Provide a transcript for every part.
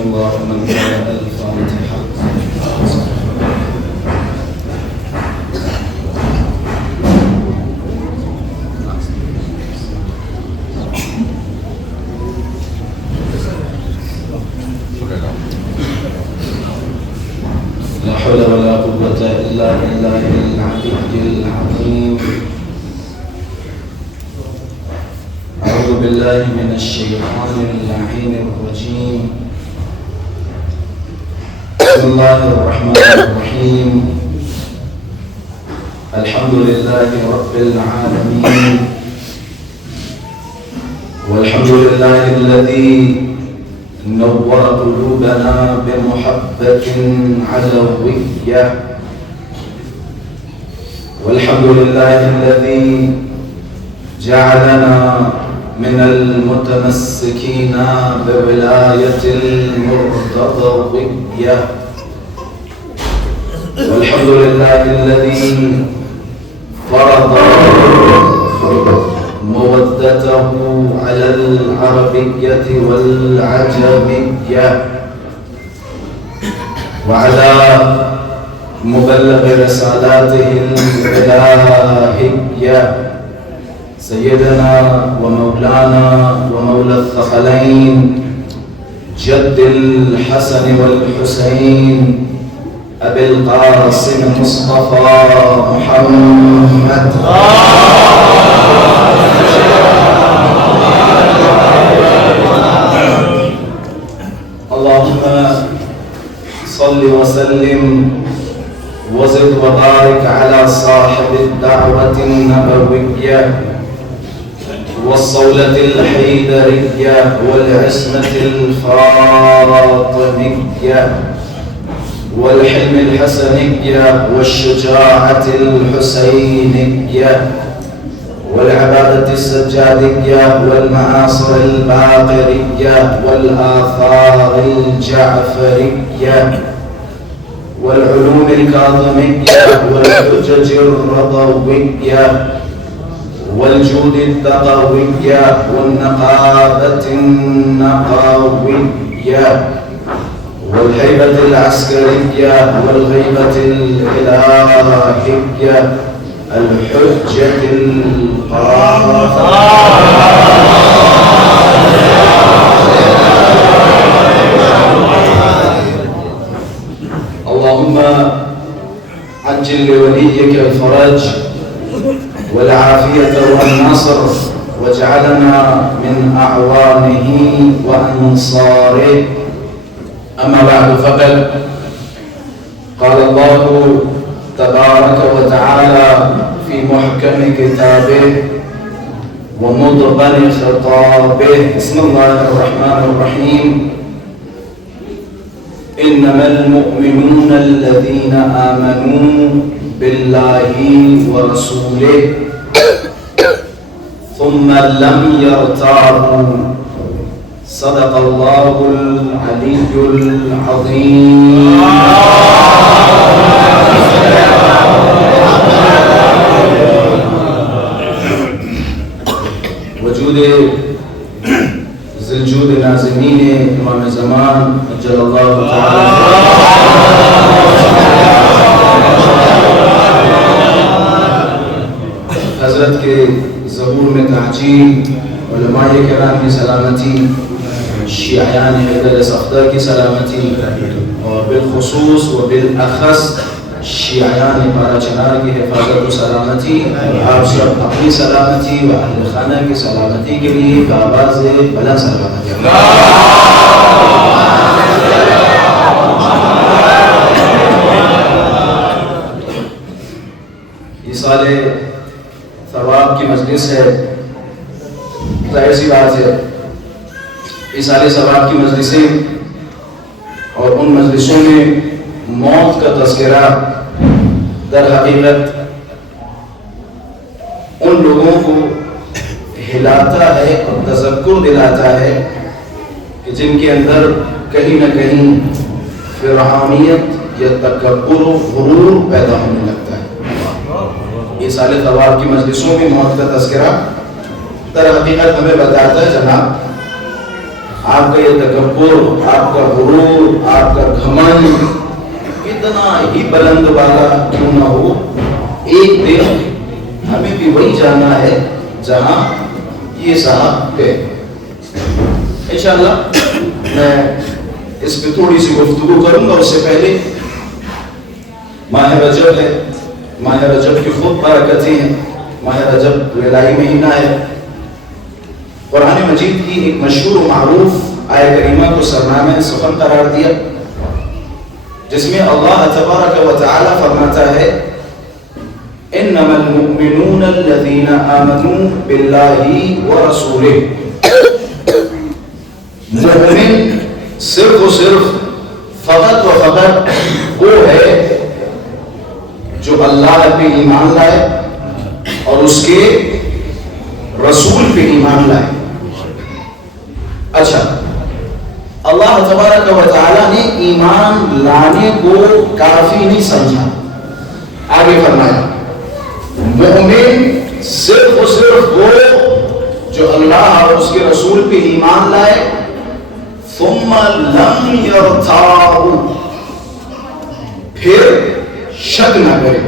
اللهم الفاتحة. لا حول ولا قوة إلا بالله العلي العظيم. أعوذ بالله من الشيطان اللعين الرجيم. بسم الله الرحمن الرحيم. الحمد لله رب العالمين، والحمد لله الذي نور قلوبنا بمحبة علوية، والحمد لله الذي جعلنا من المتمسكين بولاية المرتضوية، والحمد لله الذي فرض مودته على العربية والعجمية، وعلى مبلغ رسالاته الإلهية سيدنا ومولانا ومولى الثقلين جد الحسن والحسين أبي القاسم مصطفى محمد اللهم صل وسلم وزد وبارك على صاحب الدعوة النبوية والصولة الحيدرية والعصمة الفاطمية والحلم الحسنية والشجاعة الحسينية والعبادة السجادية والمعاصر الباقرية والآثار الجعفرية والعلوم الكاظمية والحجج الرضوية والجود التقوية والنقابة النقوية والهيبة العسكرية والغيبة الإلهية الحجة اللهم عجل لوليك الفرج والعافية والنصر، واجعلنا من أعوانه وأنصاره. أما بعد، فقد قال الله تبارك وتعالى في محكم كتابه ومضمن خطابه: بسم الله الرحمن الرحيم. إنما المؤمنون الذين آمنوا بالله ورسوله ثم لم يرتابوا. صدق الله العلي العظيم. وجود ذی الجود نازمین امام زمان اجل اللہ تعالی حضرت کے ظہور میں تعجیل، علماء کرام کی سلامتی، شیعیان حیدر صفدر کی سلامتی، اور بالخصوص و بالاخص شیعیان پارا چنار کی حفاظت و سلامتی، آپ سب اپنی سلامتی و اہل خانہ کی سلامتی کے لیے بآواز بلند سلامتی یہ سال ثواب کی مجلس ہے، ظاہر سی بات ہے اس سال ثواب کی مجلسیں اور ان مجلسوں میں موت کا تذکرہ در حقیقت ان لوگوں کو ہلاتا ہے اور تذکر دلاتا ہے کہ جن کے اندر کہیں نہ کہیں فرعونیت یا تکبر و غرور پیدا ہونے لگتا ہے۔ یہ سال ثواب کی مجلسوں میں موت کا تذکرہ در حقیقت ہمیں بتاتا ہے جناب آپ کا یہ تکبر، آپ کا غرور، آپ کا گھمنڈ کتنا ہی بلند والا کیوں نہ ہو، ایک دن ہمیں بھی وہی جانا ہے جہاں یہ صاحب گئے. انشاءاللہ میں اس پہ تھوڑی سی گفتگو کروں گا. اس سے پہلے ماہ رجب ہے، ماہ رجب کی خوب برکتیں ہیں. ماہ رجب الہی مہینہ ہے. قرآن مجید کی ایک مشہور و معروف آیت کریمہ کو سرنامہ سخن قرار دیا، جس میں اللہ تبارک و تعالی فرماتا ہے انما المؤمنون الذين آمنوا بالله ورسوله. مومن صرف و صرف فقط و فقط وہ ہے جو اللہ پہ ایمان لائے اور اس کے رسول پہ ایمان لائے. اچھا، اللہ تبارک و تعالیٰ نے ایمان لانے کو کافی نہیں سمجھا. آگے فرمایا مومن صرف و صرف وہ جو اللہ اور اس کے رسول پہ ایمان لائے ثم لم یرتابوا، پھر شک نہ کرے.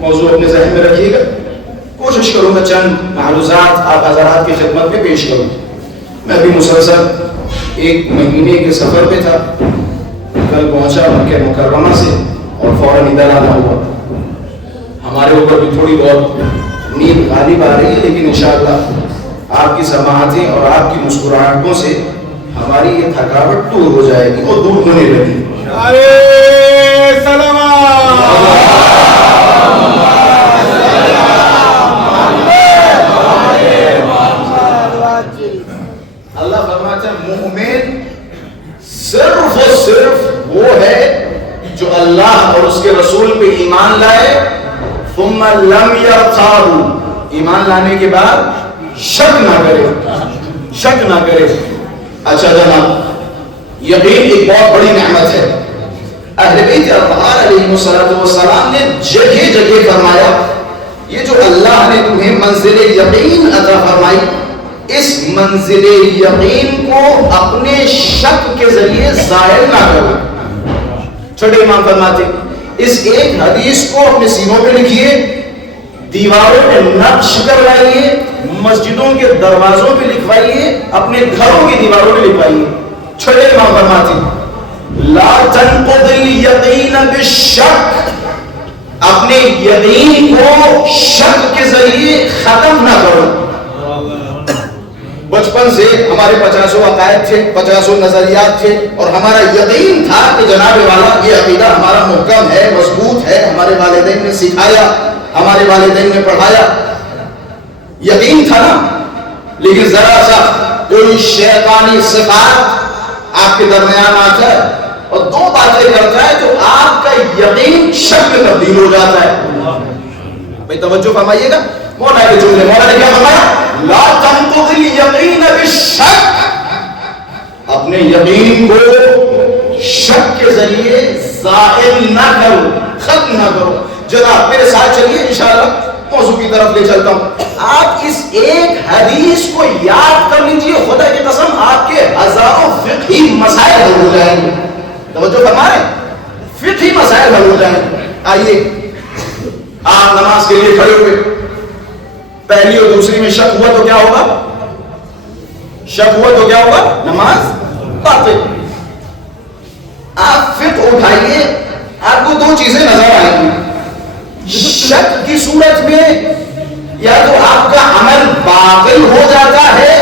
موضوع اپنے ذہن میں رکھیے گا. کوشش کروں گا چند معلومات آپ حضرات کی خدمت میں پیش کروں. میں بھی مسلسل ایک مہینے کے سفر پہ تھا. کل پہنچا مکہ مکرمہ سے اور فوراً ادھر آنا ہوا. ہمارے اوپر بھی تھوڑی بہت نیند غالب آ رہی ہے، لیکن انشاءاللہ آپ کی سماعتیں اور آپ کی مسکراہٹوں سے ہماری یہ تھکاوٹ دور ہو جائے گی اور دور ہونے لگی. اللہ فرماتا ہے مومن صرف و صرف وہ ہے جو اللہ اور اس کے رسول پہ ایمان لائے ثم لم یرتابوا، ایمان لانے کے بعد شک نہ کرے، شک نہ کرے. اچھا جناب، یقین ایک بہت بڑی نعمت ہے. اہل بیت اطہار علیہ السلام نے جگہ جگہ فرمایا یہ جو اللہ نے تمہیں منزل یقین عطا فرمائی، اس منزل یقین کو اپنے شک کے ذریعے ظاہر نہ کرو. چھوٹے امام فرماتے اس ایک حدیث کو اپنے سینوں پہ لکھیے، دیواروں پہ نقش کروائیے، مسجدوں کے دروازوں پہ لکھوائیے، اپنے گھروں کی دیواروں پہ لکھوائیے. چھوٹے امام فرماتے لا تنقض الیقین بالشک، اپنے یقین کو شک کے ذریعے ختم نہ کرو. بچپن سے ہمارے 50 عقائد تھے، 50 نظریات تھے، اور ہمارا یقین تھا کہ جناب والا یہ عقیدہ ہمارا محکم ہے، مضبوط ہے. ہمارے والدین نے سکھایا، ہمارے والدین نے پڑھایا، یقین تھا نا. لیکن ذرا سا کوئی شیطانی صفات آپ کے درمیان آتا ہے اور دو باتیں کرتا ہے تو آپ کا یقین شک میں تبدیل ہو جاتا ہے. بھائی توجہ فرمائیے گا. مولا کے جملے، مولا نے کیا فرمایا؟ لا تنقض الیقین بالشک، اپنے یقین کو شک کے ذریعے ظاہر نہ کرو، ختم نہ کرو. جناب میرے ساتھ چلیے، انشاءاللہ موضوع کی طرف لے چلتا ہوں. آپ اس ایک حدیث کو یاد کر لیجئے، خدا کی قسم آپ کے ہزاروں فقہی مسائل حل ہو جائیں گے. توجہ فرما رہے ہیں؟ فقہی مسائل حل ہو جائیں گے. آئیے آپ نماز کے لیے کھڑے ہوئے، پہلی اور دوسری میں شک ہوا تو کیا ہوگا؟ شک ہوا تو کیا ہوگا؟ نماز باطل. آپ فقہ اٹھائیے، آپ کو دو چیزیں نظر آئیں گی. شک کی صورت میں یا تو آپ کا عمل باطل ہو جاتا ہے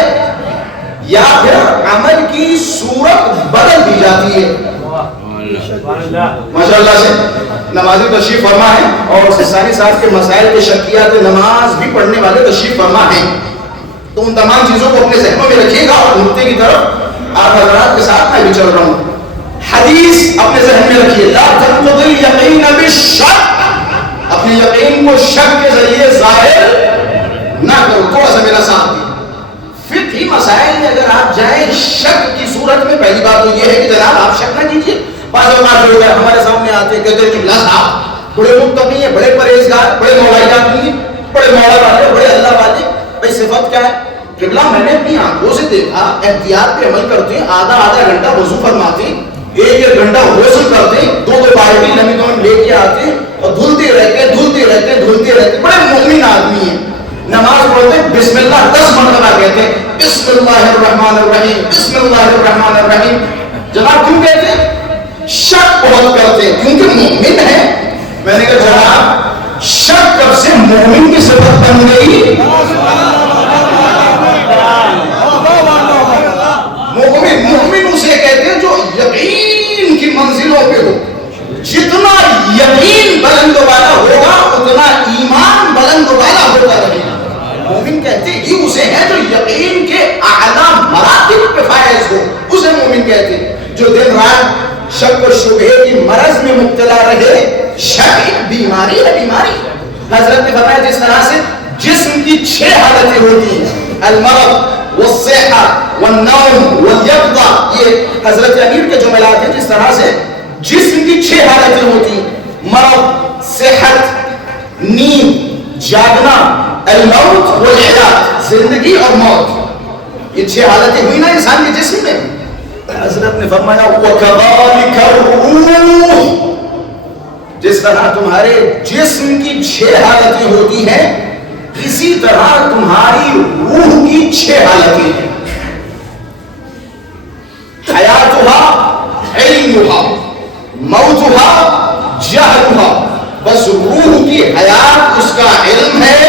یا پھر عمل کی صورت بدل دی جاتی ہے. ماشاءاللہ سے نمازی تشریف فرما ہے اور سسانی صاحب کے مسائل کے شکیات نماز بھی پڑھنے والے تشریف فرما ہیں. تو ان تمام چیزوں کو اپنے ذہنوں میں رکھیے گا اور نقطے کی طرف آپ حضرات کے ساتھ میں بھی چل رہا ہوں. حدیث اپنے ذہن میں رکھیے، لا تنقض الیقین بالشک، اپنے یقین کو شک کے ذریعے ظاہر نہ کرو. تھوڑا سا میرا ساتھ دیں. فقہی مسائل میں اگر آپ جائیں شک کی صورت میں، پہلی بات تو یہ ہے کہ جناب آپ شک نہ کیجیے. بعض اوقات لوگ ہمارے سامنے آتے ہیں کہتے ہیں کہ اللہ صاحب بڑے متقی ہیں، بڑے پرہیزگار، بڑے مولا آدمی ہیں، بڑے مولا والے، بڑے اللہ والے. بھائی صفت کیا ہے؟ قبلہ میں نے اپنی آنکھوں سے دیکھا، احتیاط پہ عمل کرتے ہیں، آدھا گھنٹہ وضو فرماتے ہیں، 1 گھنٹہ غسل کرتے ہیں، 2 بالٹی نمی دون لے کے آتے ہیں اور دھلتے رہتے، بڑے مومن آدمی ہیں. نماز پڑھتے بسم اللہ 10 مرتبہ کہتے ہیں، بسم اللہ الرحمن الرحیم، بسم اللہ الرحمن الرحیم. جناب کیوں کہتے ہیں؟ شک بہت کرتے ہیں کیونکہ مومن ہے. میں نے کہا جناب شک کب سے مومن کی صفت بن گئی؟ مومن اسے کہتے ہیں جو یقین کی منزلوں پہ ہو. جتنا یقین بلند والا ہوگا اتنا ایمان بلند والا ہوتا رہے گا. مومن کہتے ہیں یہ اسے ہے جو یقین کے اعلیٰ مراتب پہ فائز ہو، اسے مومن کہتے ہیں. جو دن رات شک و شبہے کی مرض میں مبتلا رہے، شک ایک بیماری ہے. حضرت نے فرمایا جس طرح سے جسم کی 6 حالتیں ہوتی ہیں، المرض والصحہ والنوم والیقظہ، یہ حضرت امیر کے جملات ہیں. جس طرح سے جسم کی 6 حالتیں ہوتی ہیں، مرض، صحت، نیند، جاگنا، الموت والحیات، زندگی اور موت. یہ 6 حالتیں ہوئی نا انسان کے جسم میں. حضرت نے فرمایا وَكَذَلِكَ الرُّوحُ، جس طرح تمہارے جسم کی 6 حالتیں ہوتی ہیں اسی طرح تمہاری روح کی 6 حالتیں ہیں. حیاتها علمها، موتها جہلها. بس روح کی حیات اس کا علم ہے،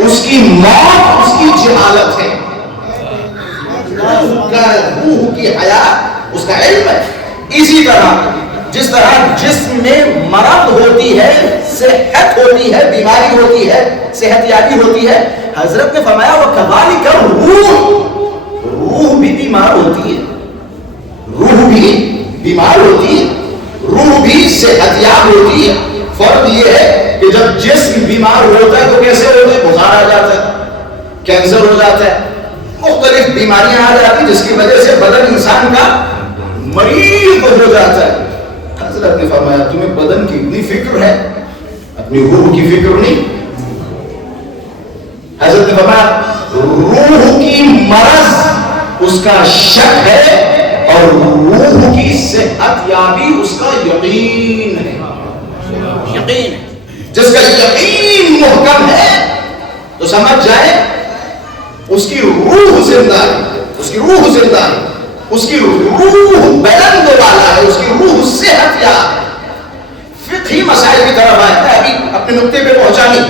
اس کی موت اس کی جہالت ہے. روح کی حیات اس کا علم ہے. اسی طرح جس طرح جسم میں مرض ہوتی ہے، صحت ہوتی ہے، بیماری ہوتی ہے، صحت یابی ہوتی ہے، حضرت نے فرمایا وَكَذَلِكَ الرُّوحُ، روح بھی بیمار ہوتی ہے، روح بھی بیمار ہوتی ہے، روح بھی صحت یاب ہوتی ہے. فرق یہ ہے کہ جب جسم بیمار ہوتا ہے تو کیسے ہوتا ہے؟ بخار آ جاتا ہے، کینسر ہو جاتا ہے، مختلف بیماریاں آ جاتی جس کی وجہ سے بدن انسان کا مریض ہو جاتا ہے. حضرت نے فرمایا تمہیں بدن کی اتنی فکر ہے، اپنی روح کی فکر نہیں. حضرت نے فرمایا روح کی مرض اس کا شک ہے اور روح کی صحت یابی اس کا یقین ہے. یقین جس کا یقین محکم ہے تو سمجھ جائے اس کی روح زندہ ہے، اس کی روح زندہ ہے، اس کی روح بلند والا ہے، اس کی روح صحت یاب ہے. فقہی مسائل کی طرف آئے ہیں، ابھی اپنے نقطے پہ پہنچا نہیں.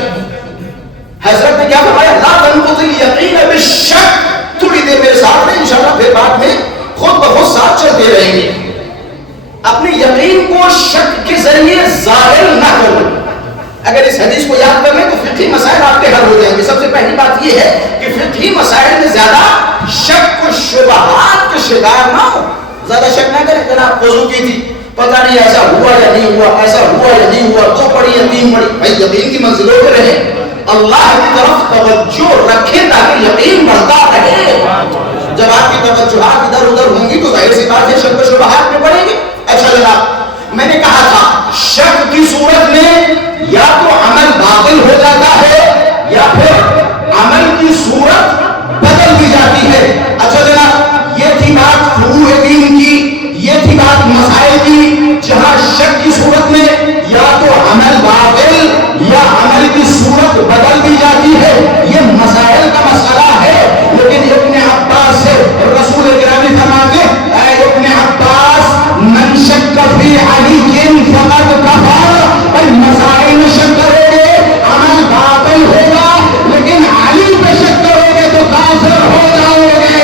حضرت نے کیا فرمایا؟ لا تنقض الیقین بالشک. تھوڑی دیر میرے ساتھ میں انشاءاللہ پھر بعد میں خود بخود ساتھ چلتے رہیں گے. اپنے یقین کو شک کے ذریعے ظاہر نہ کرو. اگر اس حدیث کو یاد کر لیں تو فقہی مسائل آپ کے حل ہو جائیں گے. سب سے پہلی بات یہ ہے کہ فقہی مسائل میں زیادہ شک و شبہات کے شکار نہ ہو. زیادہ شک نہ کریں. جناب وضو کی تھی، پتہ نہیں ایسا ہوا یا نہیں ہوا، ایسا ہوا یا نہیں ہوا، 2 پڑھی یا 3 پڑھی. بھائی یقین کی منزلوں پہ رہیں، اللہ کی طرف توجہ رکھیں تاکہ یقین بڑھتا رہے. جب آپ کی توجہات ادھر ادھر ہوں گی تو ظاہر سی بات ہے شک و شبہات میں پڑیں گے. اچھا جناب میں نے کہا تھا شک کی صورت میں یا تو عمل باطل ہو جاتا ہے یا پھر عمل کی صورت بدل دی جاتی ہے. اچھا جناب یہ تھی بات فروع دین کی، یہ تھی بات مسائل کی، جہاں شک کی صورت میں یا تو عمل باطل یا عمل کی صورت بدل دی جاتی ہے. یہ مسائل کا مسئلہ ہے. لیکن ابن عباس سے رسول کرام فرماتے اے ابن عباس من شک فی علی فقد کفر. اور مسائل میں شک کرو گے عمل باطل ہوگا، لیکن علی پہ شک کرو گے تو کافر ہو جاؤ گے.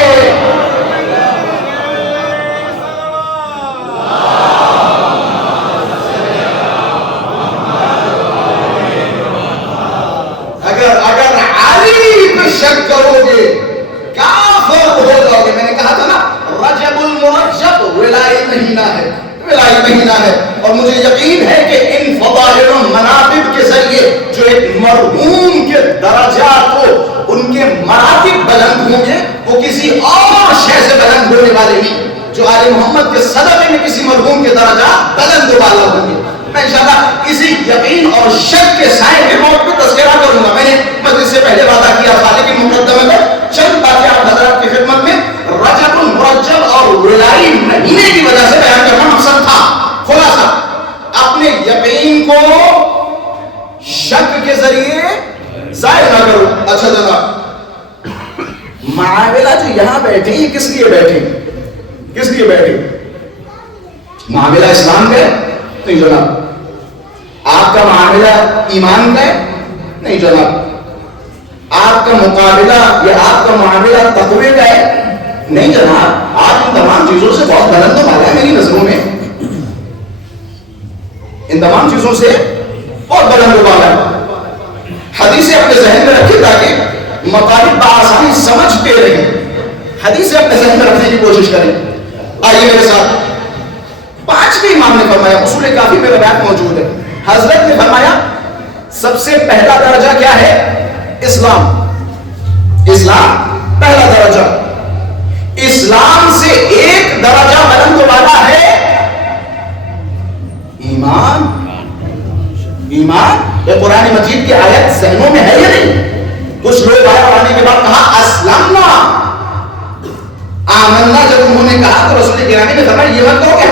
اگر علی پہ شک کرو گے کافر ہو جاؤ گے. میں نے کہا تھا نا رجب المرجب ولائی مہینہ ہے، ولائی مہینہ ہے، اور مجھے یقین ہے کہ ان فضائل و مناقب کے ذریعے جو ایک مرحوم کے درجات کو ان کے مراتب بلند ہوں گے وہ کسی اور شے سے بلند ہونے والے نہیں. جو آل محمد کے صدقے میں کسی مرحوم کے درجات بلند والا ہوں گے. میں انشاءاللہ کسی یقین اور شک کے سائے کے موت پہ تذکرہ کروں گا. میں نے مجلس سے پہلے وعدہ کیا تھا لیکن مقدمے میں چند باتیں آپ اور ولائی مہینے کی وجہ سے بیان کرنا مقصد تھا. خلاصہ اپنے یقین کو شک کے ذریعے ظاہر نہ کرو. اچھا جناب, معاملہ جو یہاں بیٹھے یہ کس لیے بیٹھے؟ کس لیے بیٹھے؟ معاملہ اسلام کا ہے؟ نہیں جناب. آپ کا معاملہ ایمان کا ہے؟ نہیں جناب. آپ کا مقابلہ یا آپ کا معاملہ تقوی کا ہے؟ نہیں جناب. آپ ان تمام چیزوں سے بہت بلند و بالا ہے میری نظروں میں. ان تمام چیزوں سے بہت بلند و بالا ہے. حدیثیں اپنے ذہن میں رکھیں تاکہ مطالب بآسانی سمجھتے رہیں. حدیثیں اپنے ذہن میں رکھنے کی کوشش کریں. آئیے میرے ساتھ. پانچویں امام نے فرمایا, اصول کافی میں روایت موجود ہے, حضرت نے فرمایا سب سے پہلا درجہ کیا ہے؟ اسلام. اسلام پہلا درجہ. اسلام سے ایک درجہ بلند والا ہے ایمان. ایمان یہ قرآن مجید کی آیت ذہنوں میں ہے یا نہیں؟ کچھ لوگ آئے اور آنے کے بعد کہا اسلمنا, آمنا. جب انہوں نے کہا تو رسول گرامی نے فرمایا یہ مت کہو کہ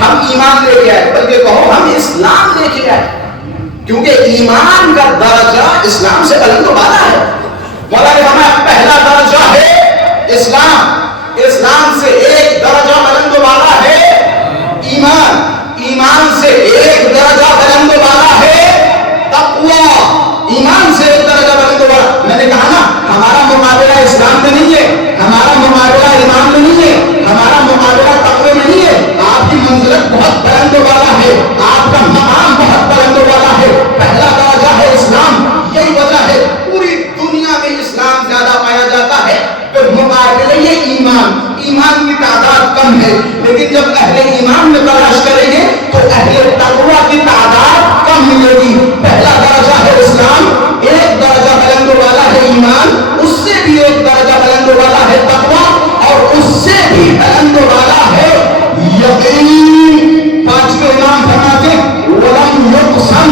ہم ایمان لے کے آئے, بلکہ کہو ہم اسلام لے کے آئے, کیونکہ ایمان کا درجہ اسلام سے بلند و بالا ہے. مولا نے فرمایا پہلا درجہ ہے اسلام. اسلام سے ایک درجہ بلند و بالا ہے ایمان. ایمان سے ایک درجہ بلند و بالا ہے تقوی. ایمان سے ایک درجہ بلند و بالا. میں نے کہا نا ہمارا مقابلہ اسلام میں نہیں ہے, ہمارا مقابلہ ایمان میں نہیں ہے, ہمارا مقابلہ تقوی میں نہیں ہے. آپ کی منزلت بہت بلند و بالا ہے, آپ کا مقام بہت بلند و بالا ہے. پہلا درجہ ہے اسلام. یہی وجہ ہے پوری دنیا میں اسلام زیادہ پایا جاتا ہے پھر مقابلے یہ ایمان. ایمان کی تعداد کم ہے, لیکن جب اہل ایمان میں تلاش کریں گے تو اہل تقوی کی تعداد کم ملے گی. پہلا درجہ ہے اسلام, ایک درجہ بلند و بالا ہے ایمان, اس سے بھی ایک درجہ بلند و بالا ہے تقوی, اور اس سے بھی بلند و بالا ہے یقین. پانچویں امام فرماتے وَلَمْ يُقْسَمْ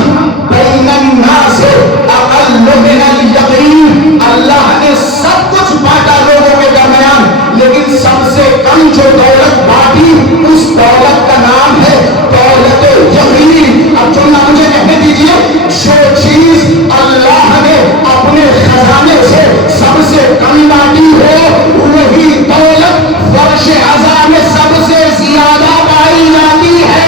بَيْنَ النَّاسِ أَقَلُّ مِنَ الْيَقِينِ. اللہ نے سب کچھ بانٹا لوگوں کے درمیان, لیکن سب سے کم جو دولت بانٹی اس دولت کا نام ہے دولت یقین. اب جو نہ مجھے کہنے دیجیے, جو چیز اللہ نے اپنے خزانے سے سب سے کم بانٹی ہو وہی دولت فرش عزا میں سب سے زیادہ پائی جاتی ہے.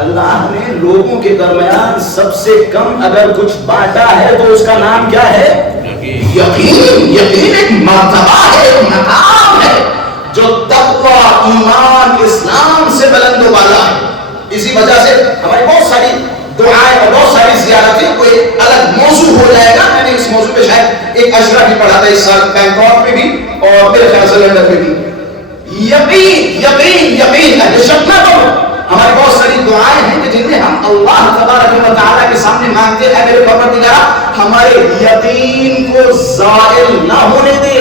اللہ نے لوگوں کے درمیان سب سے کم اگر کچھ بانٹا ہے تو اس کا نام کیا ہے؟ یقین. یقین ایک مرتبہ ہے, ایک مقام ہے جو تقوی, ایمان, اسلام سے بلند و بالا ہے. اسی وجہ سے ہماری بہت ساری دعائیں اور بہت ساری زیارتیں کوئی الگ موضوع ہو جائے گا. میں نے اس موضوع پہ شاید ایک اشرا بھی پڑھا تھا اس سال بینکاک میں بھی اور میرے خیال سے لندن میں بھی. یقین یقین یقین ہے شک نہ کرو. ہماری بہت ساری دعائیں ہیں کہ جن میں ہم اللہ تبارک و تعالیٰ کے سامنے مانگتے ہیں میرے پروردگار ہمارے یقین کو زائل نہ ہونے دے.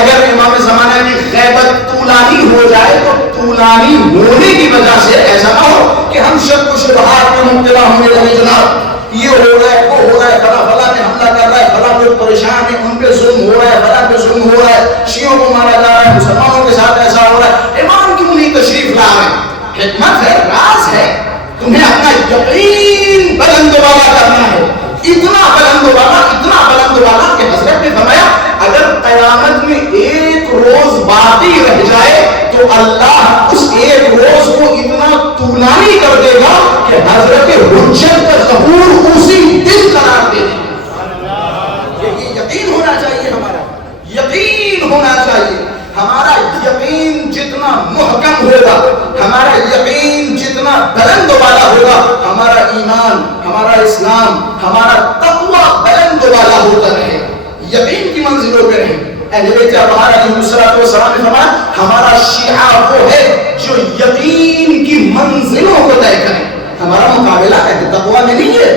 اگر امام زمانہ کی غیبت طولانی ہو جائے تو طولانی ہونے کی وجہ سے ایسا نہ ہو کہ ہم شک و شبہات میں مبتلا ہونے لگے. جناب یہ ہو رہا ہے, وہ ہو رہا ہے, فلاں نے حملہ کر رہا ہے, فلاں لوگ پریشان ہیں, ان پہ ظلم ہو رہا ہے, فلاں پہ ظلم ہو رہا ہے, شیعوں کو مارا جا رہا ہے, مسلمانوں کے ساتھ ایسا ہو رہا ہے. امام کیوں نہیں تشریف لا رہے ہیں؟ حکمت ہے, راز ہے. تمہیں اپنا یقین بلند و بالا کرنا ہے, اتنا بلند و بالا, اتنا بلند و بالا کہ حضرت نے فرمایا اگر قیامت میں ایک روز باقی رہ جائے تو اللہ اس ایک روز کو اتنا طولانی کر دے گا کہ حضرت حجت کا ظہور اسی دن قرار دے دے. یہ یقین ہونا چاہیے, ہمارا یقین ہونا چاہیے. ہمارا یقین جتنا محکم ہوگا, ہمارا یقین جتنا بلند و بالا ہوگا, ہمارا ایمان, ہمارا اسلام, ہمارا تقوی بلند و بالا ہوتا رہے. یقین کی منزلوں پہ رہیں. اہل بیت اطہار علیہ الصلوۃ والسلام نے فرمایا ہمارا شیعہ وہ ہے جو یقین کی منزلوں کو طے کرے. ہمارا مقابلہ اہل تقوی میں نہیں ہے,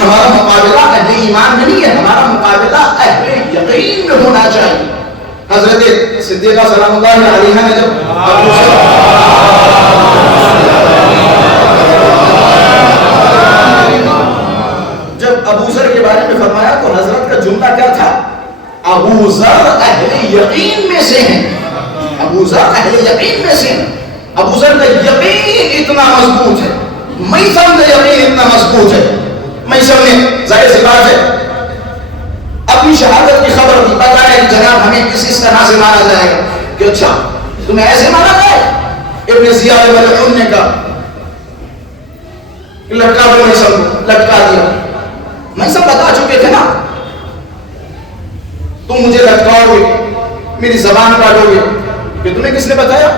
ہمارا مقابلہ اہل ایمان میں نہیں ہے, ہمارا مقابلہ اہل یقین میں ہونا چاہیے. حضرت صدیقہ سلام اللہ علیہا نے جب ابو ذر کے بارے میں فرمایا تو حضرت کا جملہ کیا تھا؟ ابو ذر اہل یقین میں سے ہیں. ابو ذر اہل یقین میں سے ہیں. ابو ذر کا یقین اتنا مضبوط ہے, میثم کا یقین اتنا مضبوط ہے. میثم نے ظاہر سی بات ہے اپنی شہادت کی خبر دی, پتا ہے کہ جناب ہمیں اس طرح سے مانا جائے گا. کہ اچھا تمہیں ایسے مانا جائے؟ ابن زیاد ملعون نے کہا لٹکا دو میثم کو, لٹکا دیا. میثم بتا چکے تھے نا تم مجھے لٹکاؤ گے, میری زبان کاٹو گے. کہ تمہیں کس نے بتایا؟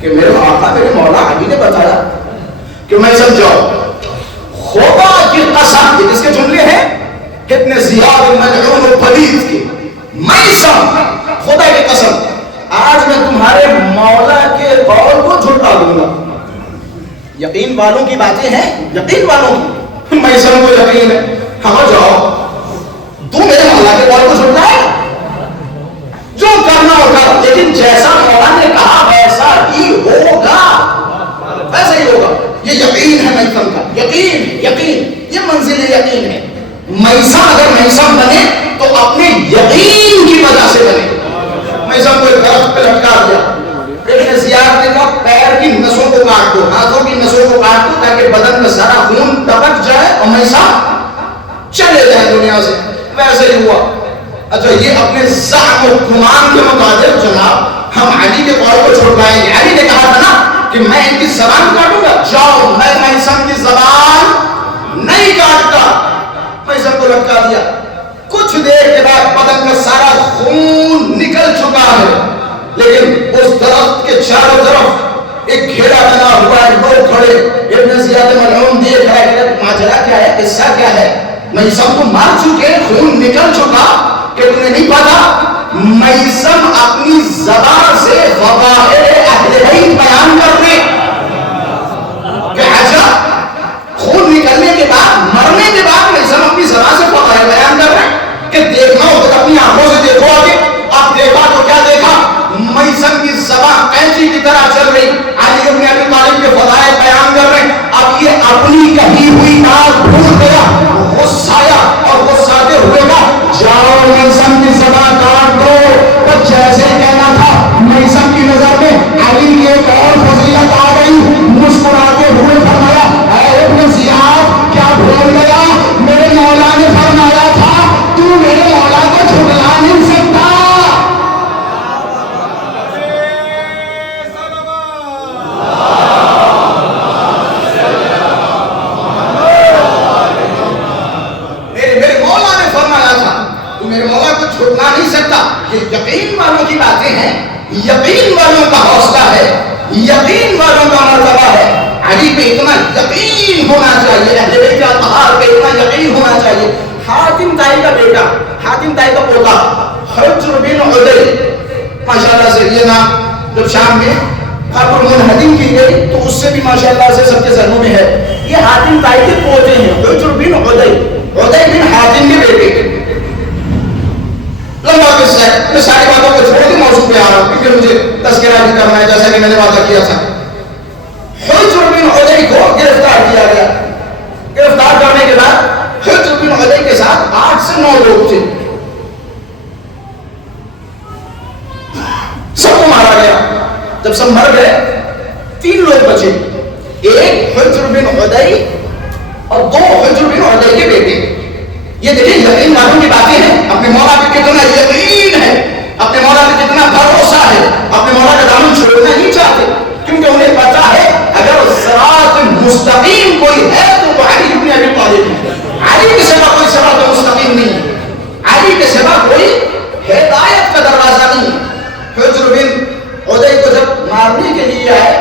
کہ میرے آقا میرے مولا علی نے بتایا کہ میثم جاؤ. خدا کی قسم, یہ کس کے جملے ہیں؟ ابن زیاد ملعون و پلید کے. میثم خدا کی قسم آج میں تمہارے مولا کے قول کو جھٹلا دوں گا. یقین والوں کی باتیں ہیں, یقین والوں کی. میثم کو یقین ہے, ہاں جاؤ. تو میرے مولا کے قول کو جھٹلا ہے, جو کرنا ہوگا, لیکن جیسا مولا نے کہا ویسا ہی ہوگا, ویسا ہی ہوگا. یہ یقین ہے میثم کا. یقین, یقین, یہ منزل یقین ہے. میثم اگر میثم بنے تو اپنے یقین کی وجہ سے بنے. میثم کو ایک درخت پہ لٹکا دیا. ابن زیاد نے کہا پیر کی نسوں کو کاٹ دو, ہاتھوں کی نسوں کو کاٹ دو تاکہ بدن میں سارا خون ٹپک جائے اور میثم چلے جائے دنیا سے. ویسے ہی ہوا. اچھا یہ اپنے زعم و گمان کے مطابق جناب ہم علی کے قول کو چھوڑائیں گے. علی نے کہا تھا نا کہ میں ان کی زبان کاٹوں گا. جاؤ, میں میثم کی زبان نہیں کاٹتا. میثم کو لٹکا دیا. کچھ دیر کے بعد بدن میں سارا خون نکل چکا ہے, لیکن اس درخت کے چاروں طرف ایک گھیرا بنا ہوا ہے, لوگ کھڑے. ابن زیاد ملعون دیکھ رہا ہے کہ ماجرا کیا ہے, قصہ کیا ہے. میثم کو مار چکے, خون نکل چکا. کہ تمہیں نہیں پتا میثم اپنی زبان سے فضائل اہل بیت بیان کرتے. کہ اچھا خون نکلنے کے بعد, مرنے کے بعد میثم اپنی زبان سے فضائل بیان کر رہے ہیں. کہ دیکھنا ہو تو اپنی آنکھوں سے دیکھو آگے. اب دیکھا تو کیا دیکھا؟ میثم کی زبان قینچی کی طرح چل رہی. علی بن ابی طالب کے فضائل بیان کر رہے ہیں. اب یہ اپنی کہی ہوئی بات بھول گیا, غصایا اور غصاتے ہوئے کا جاؤ میثم کی زبان کاٹ دو. تو جیسے کہنا تھا میثم کی نظر میں علی کی ایک اور فضیلت آ گئی. مسکراتے ہوئے فرمایا اے ابن زیاد کیا بھول گیا؟ میرے مولا نے فرمایا تھا تو میرے مولا کو جھٹلا نہیں سکتا. چھوڑنا نہیں سکتا. یہ یقین والوں کی باتیں ہیں, یقین والوں کا حوصلہ ہے, یقین والوں کا مرتبہ ہے. علی پہ اتنا یقین ہونا چاہیے, اہل بیت کے اطہار پہ اتنا یقین ہونا چاہیے. حاتم طائی کا بیٹا, حاتم طائی کا پوتا حجر بن عدی, ماشاءاللہ سے یہ نام جب شام میں خبر منہدم کی گئی تو اس سے بھی ماشاءاللہ سے سب کے ذہنوں میں ہے. یہ حاتم طائی کے پوتے ہیں, حجر بن عدی, عدی بن حاتم کے بیٹے. لمبا قصہ ہے, میں ساری باتوں کو چھوڑ کے موضوع پہ آ رہا ہوں کیونکہ مجھے تذکرہ بھی کرنا ہے جیسا کہ میں نے وعدہ کیا تھا. حجر بن عدی کو گرفتار کیا گیا. گرفتار کرنے کے بعد حجر بن عدی کے ساتھ 8 سے 9 لوگ تھے. سب کو مارا گیا. جب سب مر گئے 3 لوگ بچے, ایک حجر بن عدی اور 2 حجر بن عدی کے بیٹے. یہ دیکھیں یقین والوں کی باتیں ہیں. اپنے مولا پہ کتنا یقین ہے, اپنے مولا پہ کتنا بھروسہ ہے, اپنے مولا کا دامن چھوڑنا نہیں چاہتے کیونکہ انہیں پتا ہے اگر صراط مستقیم کوئی ہے تو وہ علی بن ابی طالب ہے. علی کے سوا کوئی صراط مستقیم نہیں ہے, علی کے سوا کوئی ہدایت کا دروازہ نہیں ہے. حجر بن عدی کو جب مارنے کے لیے آئے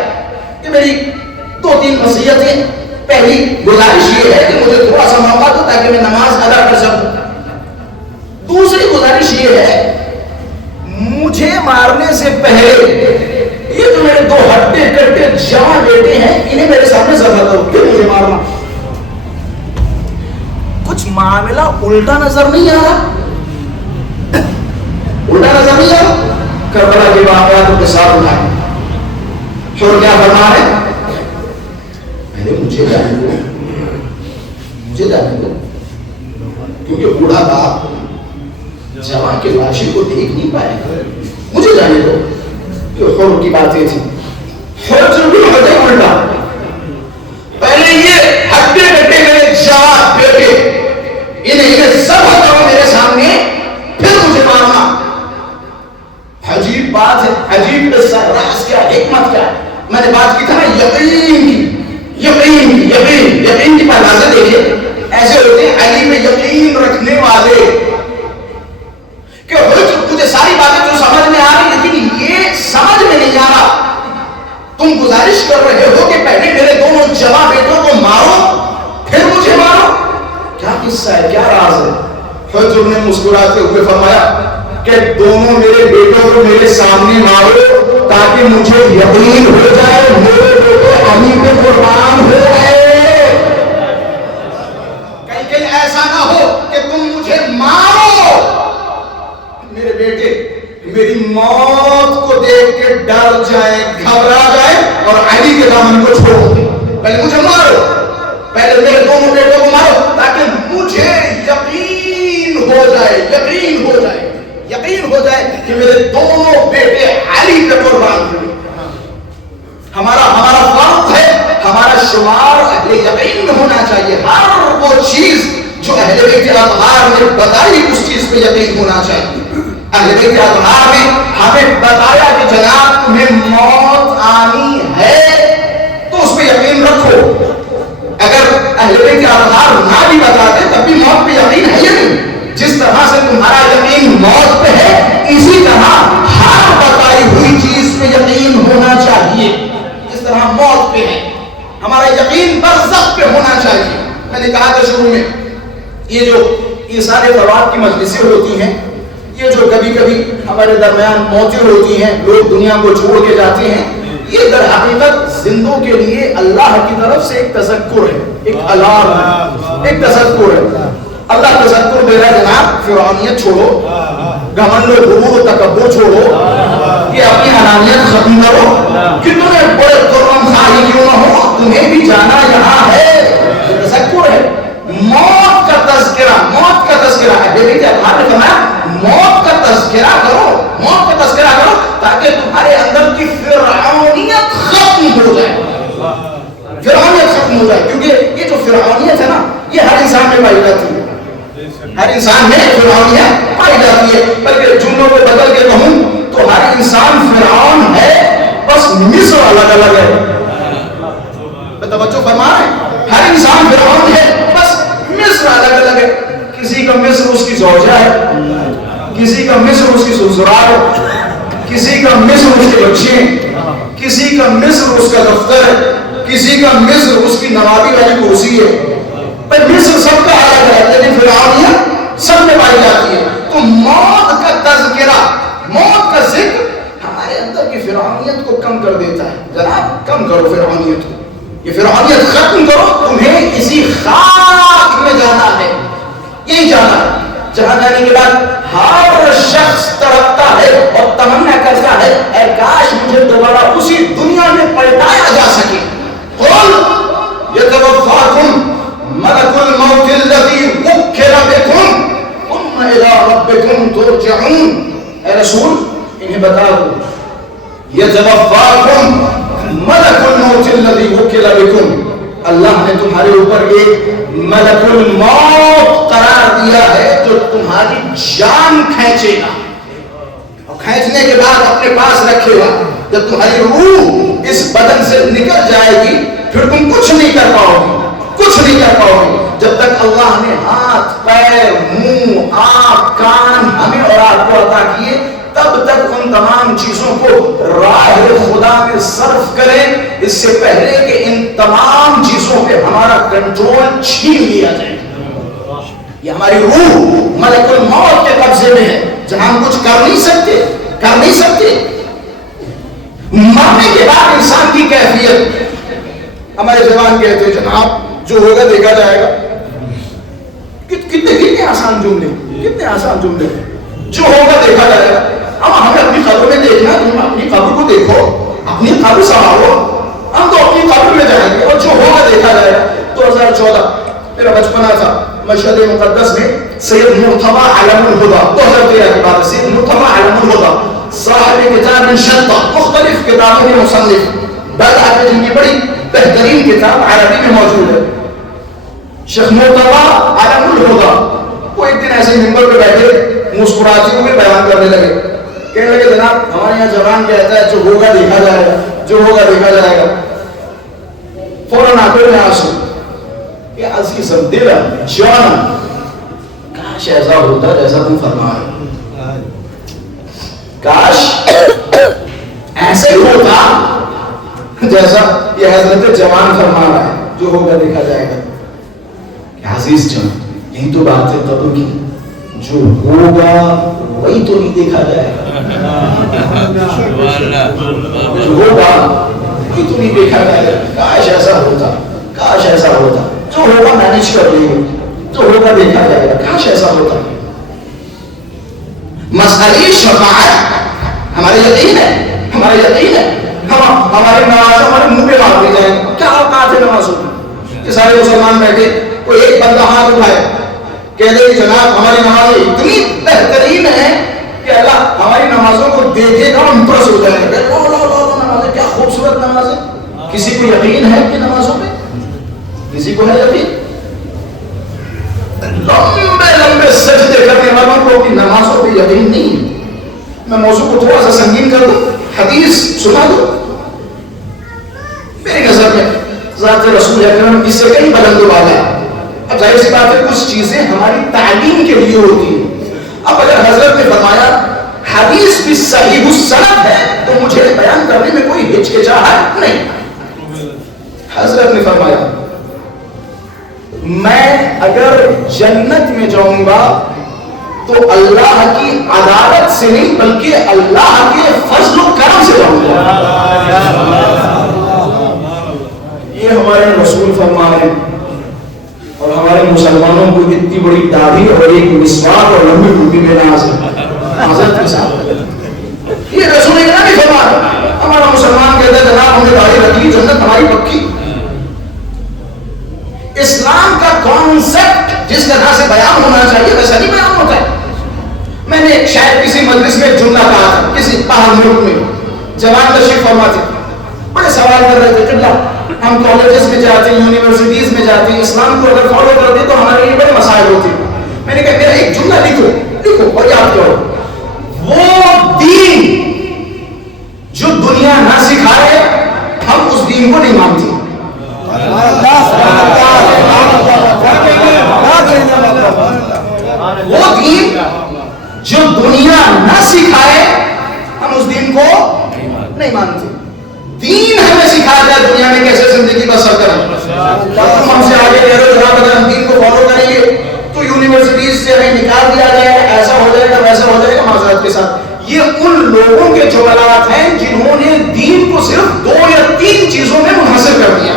کہ میری 2-3 وصیتیں, پہلی گزارش یہ ہے کہ مجھے تھوڑا سا موقع دو تاکہ میں نماز ادا کر سکوں. دوسری گزارش یہ ہے مجھے مارنے سے پہلے یہ جو میرے 2 ہٹے کٹے جوان بیٹے ہیں انہیں میرے سامنے ذبح کرو, پھر مجھے مارنا. کچھ معاملہ الٹا نظر نہیں آ رہا. الٹا نظر نہیں آ کربلا کے واقعات کو ساتھ اٹھائیں. اور کیا فرما ہے؟ پہلے مجھے جانے دو، مجھے جانے دو، کیونکہ بوڑھا باپ جوان کے لاشی کو دیکھ نہیں پائے گا. مجھے جانے دو. جو حر کی باتیں تھیں، حر جو بھی ہوتے الٹا. پہلے یہ ہڈے کٹے گئے جوان بیٹے، انہیں سب ہٹاؤ میرے سامنے، پھر مجھے مارنا. عجیب بات ہے، عجیب قصہ ہے. راز کیا، حکمت کیا ہے؟ میں نے بات کی تھا نا یقین کی، یقین کی پہلازیں دیکھیں. ایسے ہوتے ہیں علی میں یقین رکھنے والے کہ مجھے ساری باتیں جو سمجھ میں آ رہی لیکن یہ سمجھ میں نہیں آ رہا. تم گزارش کر رہے ہو کہ پہلے میرے دونوں جوان بیٹوں کو مارو پھر مجھے مارو. کیا قصہ ہے، کیا راز ہے؟ حضور نے مسکراتے ہوئے فرمایا کہ دونوں میرے بیٹوں کو میرے سامنے مارو تاکہ مجھے یقین ہو جائے میرے بیٹے علی پہ قربان ہو گئے. کہیں ایسا نہ ہو کہ تم مجھے مارو، میرے بیٹے میری موت کو دیکھ کے ڈر جائیں، گھبرا جائیں اور علی کے دامن کو چھوڑ دیں. پہلے مجھے مارو، پہلے میرے دونوں بیٹوں کو مارو تاکہ مجھے یقین ہو جائے کہ میرے دونوں بیٹے علی پہ قربان ہوئے. ہمارا فرض ہے، ہمارا شمار اہل یقین میں ہونا چاہیے. ہر وہ چیز جو اہل بیت اطہار نے بتائی اس چیز پہ یقین ہونا چاہیے. اہل بیت اطہار نے ہمیں بتایا کہ جناب تمہیں موت آنی ہے تو اس پہ یقین رکھو. اگر اہل بیت اطہار نہ بھی بتاتے تب بھی موت پہ یقین ہے یا نہیں؟ جس طرح سے تمہارا یقین موت پہ ہے اسی طرح ہر بتائی ہوئی چیز پہ یقین ہونا چاہیے. جس طرح موت پہ ہے ہمارا یقین برزخ پہ ہونا چاہیے. میں نے کہا تھا شروع میں یہ جو یہ سارے ثواب کی مجلسیں ہوتی ہیں، یہ جو کبھی کبھی ہمارے درمیان موتیں ہوتی ہیں، لوگ دنیا کو چھوڑ کے جاتے ہیں، یہ در حقیقت زندوں کے لیے اللہ کی طرف سے ایک تذکر ہے، ایک الارم ہے، ایک تذکر ہے. اللہ تذکر دے رہا ہے جناب فرعونیت چھوڑو، گھمنڈ و غرور و تکبر چھوڑو، یہ اپنی انانیت ختم کرو. کتنے بڑے قرآن خواہی کیوں نہ ہو تمہیں بھی جانا یہاں ہے. تذکر ہے، موت کا تذکرہ، موت کا تذکرہ ہے. بے بیٹے آپ نے فرمایا موت کا تذکرہ کرو، موت کا تذکرہ کرو تاکہ تمہارے اندر کی فرعونیت ختم ہو جائے. فرعونیت ختم ہو جائے، کیونکہ یہ جو فرعونیت ہے نا یہ ہر انسان میں پائی جاتی ہے. ہر انسان میں فرعونیت پائی جاتی ہے. بلکہ جملوں کو بدل کے کہوں تو ہر انسان فرعون ہے، بس مصر الگ الگ ہے. توجہ فرما رہے ہیں، ہر انسان فرعون ہے بس مصر الگ الگ ہے. کسی کا مصر اس کی زوجہ ہے، کسی کا مصر اس کی سسرال ہے، کسی کا مصر اس کے بچے ہیں، کسی کا مصر اس کا دفتر ہے، کسی کا مصر اس کی نوابی والی کرسی ہے. پر مصر سب کا الگ ہے لیکن فرعونیت سب میں پائی جاتی ہے. تو موت کا تذکرہ، موت کا ذکر ہمارے اندر کی فرعونیت کو کم کر دیتا ہے. جناب کم کرو فرعونیت کو، یہ فرعونیت ختم کرو. تمہیں اسی خاک میں جانا ہے، یہی جانا ہے جہاں جانے کے بعد ہر شخص تڑپتا ہے اور تمنا کرتا ہے اے کاش مجھے دوبارہ اسی دنیا میں پلٹایا جا سکے. قل یتوفاکم ملک الموت الذی وکل بکم ثم الی ربکم ترجعون. اے رسول انہیں بتا دو یتوفاکم ملک الموت الذی وکل بکم، اللہ نے تمہارے اوپر ایک ملک الموت قرار دیا ہے جو تمہاری جان کھینچے گا اور کھینچنے کے بعد اپنے پاس رکھے گا. جب تمہاری روح اس بدن سے نکل جائے گی پھر تم کچھ نہیں کر پاؤ گی، کچھ نہیں کر پاؤ گی. جب تک اللہ نے ہاتھ، پیر، منہ، آنکھ، کان ہمیں اور آپ کو عطا کیے تب تک ان تمام چیزوں کو راہ خدا میں صرف کریں اس سے پہلے کہ ان تمام چیزوں پہ ہمارا کنٹرول چھین لیا جائے. یہ ہماری روح ملک الموت کے قبضے میں ہے جہاں ہم کچھ کر نہیں سکتے. مرنے کے بعد انسان کی کیفیت، ہمارے جوان کہتے ہیں جناب جو ہوگا دیکھا جائے گا. کتنے آسان جملے، کتنے آسان جملے. جو ہوگا دیکھا جائے گا. اب ہمیں اپنی قبر میں دیکھنا, تم اپنی قبر کو دیکھو, اپنی قبر سنبھالو, ہم تو اپنی قبر میں جائیں گے اور جو ہوگا دیکھا جائے گا. 2014 میرا بچپنا تھا, مشہد مقدس میں سید مرتضی علم الہدیٰ, 2013 کے بعد سید مرتضی علم الہدیٰ صاحب کتاب شتیٰ, مختلف کتابوں کے مصنف, بعد آپ جن کی بڑی بہترین کتاب عربی میں موجود ہے, شیخ مرتضی علم الہدیٰ, وہ ایک دن ایسے منبر پہ بیٹھے مسکراتے ہوئے بیان کرنے لگے. کہنے لگے جناب ہمارے یہاں زبان کہتا ہے جو ہوگا دیکھا جائے گا, جو ہوگا دیکھا جائے گا. فوراً آنکھوں میں آنسو کہ عزیزم دلم جانم, کاش ایسا ہوتا جیسا تم فرما رہے, کاش ایسے ہی ہوتا جیسا یہ حضرت جوان فرما رہا ہے, جو ہوگا دیکھا جائے گا. عزیز جان یہی تو بات ہے تب کی, جو ہوگا وہی تو نہیں دیکھا جائے گا, جو ہوگا وہی تو نہیں دیکھا جائے گا. کاش ایسا ہوتا, کاش ایسا ہوتا, جو ہوگا مینج کر لیں گے, جو ہوگا دیکھا جائے گا, کاش ایسا ہوتا. مسئلہ شفاعت ہمارے یقین ہے, ہمارے یقین ہے, ہماری نماز ہمارے منہ پہ مار دی جائے. کیا اوقات ہے نمازوں میں کہ سارے مسلمان بیٹھے, کوئی ایک بندہ ہاتھ اٹھائے کہہ دے کہ جناب ہماری نمازیں اتنی بہترین ہیں کہ اللہ ہماری نمازوں کو دیکھے گا اور امپریس ہو جائے گا. نمازیں کیا خوبصورت نمازیں. کسی کو یقین ہے کہ نمازوں میں, کسی کو ہے یقین؟ لمبے لمبے سجدے کرنے والوں کو اپنی نمازوں پہ یقین نہیں. میں موضوع کو تھوڑا سا سنگین کر دوں, حدیث سنا دوں. میری نظر میں ذات رسول اکرم اس سے کہیں بلند و بالا ہے. اب ظاہر سی بات ہے کچھ چیزیں ہماری تعلیم کے لیے ہوتی ہیں. اب اگر حضرت نے فرمایا حدیث بھی صحیح السند ہے تو مجھے بیان کرنے میں کوئی ہچکچاہٹ نہیں. حضرت نے فرمایا میں اگر جنت میں جاؤں گا تو اللہ کی عدالت سے نہیں بلکہ اللہ کے فضل و کرم سے جاؤں گا. یہ ہمارے رسول فرما رہے ہیں. اور ہمارے مسلمانوں کو اتنی بڑی داڑھی اور ایک مسواک اور لمبی ٹوپی میں ناز ہے حضرت کے ساتھ. یہ رسول اکرم نے فرمایا. ہمارا مسلمان کہتا ہے جناب ہم نے داڑھی رکھی, جنت ہماری پکی. اسلام کا کانسیپٹ جس طرح سے بیان ہونا چاہیے ویسا نہیں بیان ہوتا ہے. میں نے شاید کسی مجلس میں جملہ کہا تھا, کسی باہر ملک میں جوان تشریف فرما تھے, بڑے سوال کر رہے تھے کہ ہم کالجز میں جاتے ہیں, یونیورسٹیز میں جاتے ہیں, اسلام کو اگر فالو کرتے ہیں تو ہمارے لیے بڑے مسائل ہوتے ہیں. میں نے کہا میرا ایک جملہ لکھو اور یاد کرو, وہ دین جو دنیا نہ سکھائے ہم اس دین کو نہیں مانتے. وہ دین جو دنیا نہ سکھائے ہم اس دین کو نہیں مانتے. دین ہمیں سکھایا جائے دنیا میں کیسے زندگی بسر کریں. تم ہم سے آگے کہہ رہے ہو اگر ہم دین کو فالو کریں گے تو یونیورسٹیز سے ہمیں نکال دیا جائے گا, ایسا ہو جائے گا, ویسا ہو جائے گا. معذرت کے ساتھ یہ ان لوگوں کے جملات ہیں جنہوں نے دین کو صرف 2 یا 3 چیزوں میں منحصر کر دیا.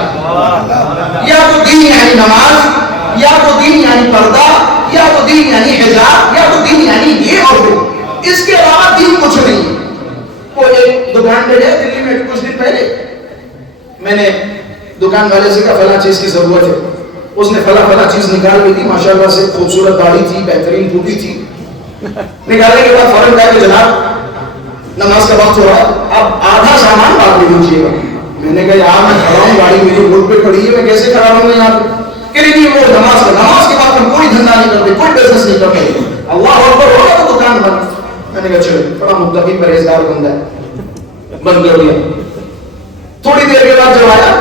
یا تو دین یعنی نماز, یا تو دین یعنی پردہ, یا تو دین یعنی حجاب, یا تو دین یعنی یہ اور وہ. اس کے علاوہ دین کچھ نہیں. وہ ایک دکان پہ گئے دلی میں کچھ دن پہلے, میں نے دکان والے سے کہا فلاں چیز کی ضرورت ہے. اس نے فلاں چیز نکال لی تھی, ماشاءاللہ سے خوبصورت داڑھی تھی, بہترین ٹوپی تھی. نکالنے کے بعد فوراً کہا کہ جناب نماز کا وقت ہو رہا ہے, اب آدھا سامان باقی دیجیے گا. میں نے کہا یار میں کھڑا ہوں, گاڑی میری روڈ پہ کھڑی ہے, میں کیسے کھڑا ہوں گا یہاں پہ. کہ نہیں وہ نماز کے بعد ہم کوئی دھندا نہیں کرتے, کوئی بزنس نہیں کرتے. اللہ اکبر ہوگا تو دکان بند. میں نے کہا چلو بڑا متقی پرہیزگار بندہ ہے, بند کر دیا. تھوڑی دیر کے بعد جب آیا,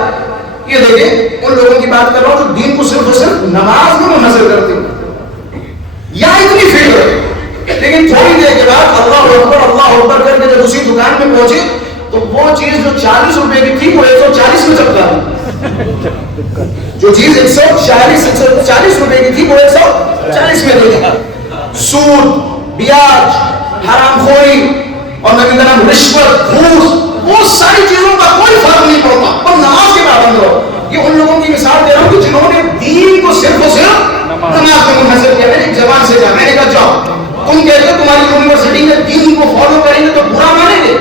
یہ دیکھیں ان لوگوں کی بات کر رہا ہوں جو دین کو صرف اور صرف نماز میں منحصر کرتے ہیں یا اتنی فکر ہے. لیکن تھوڑی دیر کے بعد اللہ اکبر کر کے جب اسی دکان میں پہنچے تو وہ چیز جو 40 روپے کی تھی وہ 140 میں چلتا ہے. جو چیز 140 روپے کی تھی وہ 140 میں لے گا. سود, بیاج, حرام خوری اور نبی کرام رشوت, گھوس, وہ ساری چیزوں کا کوئی فرق نہیں پڑتا. اور نماز کے پابند رہو. یہ ان لوگوں کی مثال دے رہا ہوں کہ جنہوں نے دین کو صرف اور صرف نماز میں منحصر کیا. میں نے ایک جوان سے کہا, میں نے کہا جاؤ تم کہتے ہو تمہاری یونیورسٹی میں دین کو فالو کریں گے تو برا مانیں گے؟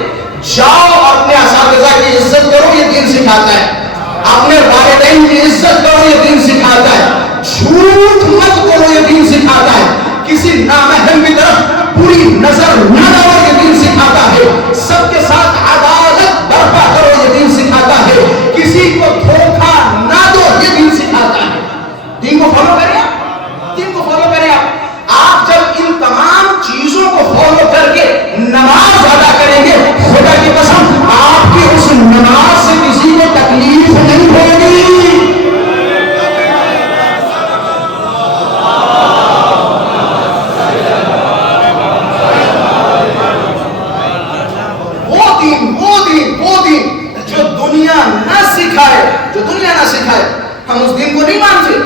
جاؤ اپنے اساتذہ کی عزت کرو، یہ دین سکھاتا ہے. اپنے والدین کی عزت کرو، یہ دین سکھاتا ہے. جھوٹ مت کرو، یہ دین سکھاتا ہے. کسی نامحرم کی طرف بری نظر نہ ڈالو، یہ دین سکھاتا ہے. سب کے ساتھ عدالت برپا کرو، یہ دین سکھاتا ہے. کسی کو دھوکہ نہ دو، یہ دین سکھاتا ہے. دین کو فالو کریں آپ، دین کو فالو کریں آپ. آپ جب ان تمام چیزوں کو فالو کر کے نماز ادا کریں گے، خدا کی قسم آپ کی اس نماز سے کسی کو تکلیف نہیں ہوگی. وہ دین جو دنیا نہ سکھائے، جو دنیا نہ سکھائے، ہم اس دین کو نہیں مانتے.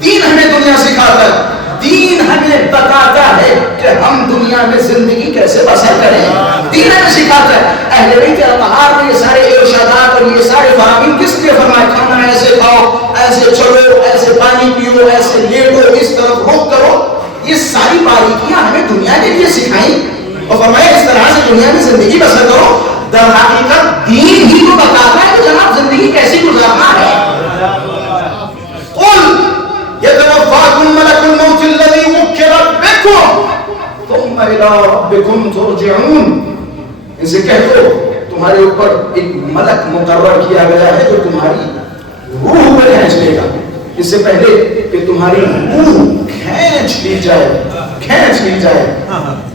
دین ہمیں دنیا سکھاتا ہے. دین ہمیں بتاتا ہے کہ ہم دنیا میں زندگی کیسے بسر کریں. دین ہمیں سکھاتا ہے. اہل بیت اطہار نے یہ سارے ارشادات اور یہ سارے فرامین کس لیے فرمائے؟ کھانا ایسے کھاؤ، ایسے چلو، ایسے پانی پیو، ایسے لیٹو، اس طرف رخ کرو. یہ ساری باریکیاں ہمیں دنیا کے لیے سکھائیں اور فرمایا اس طرح سے دنیا میں زندگی بسر کرو. در حقیقت دین ہی کو بتاتا ہے کہ جناب زندگی کیسی گزارنا ہے. قل يتوفاكم ملك الموت الذي وكل بكم ثم الى ربكم ترجعون. ان سے کہہ دو تمہارے اوپر ایک ملک مقرر کیا گیا ہے جو تمہاری روح کو کھینچ لے گا. اس سے پہلے کہ تمہاری روح کھینچ لی جائے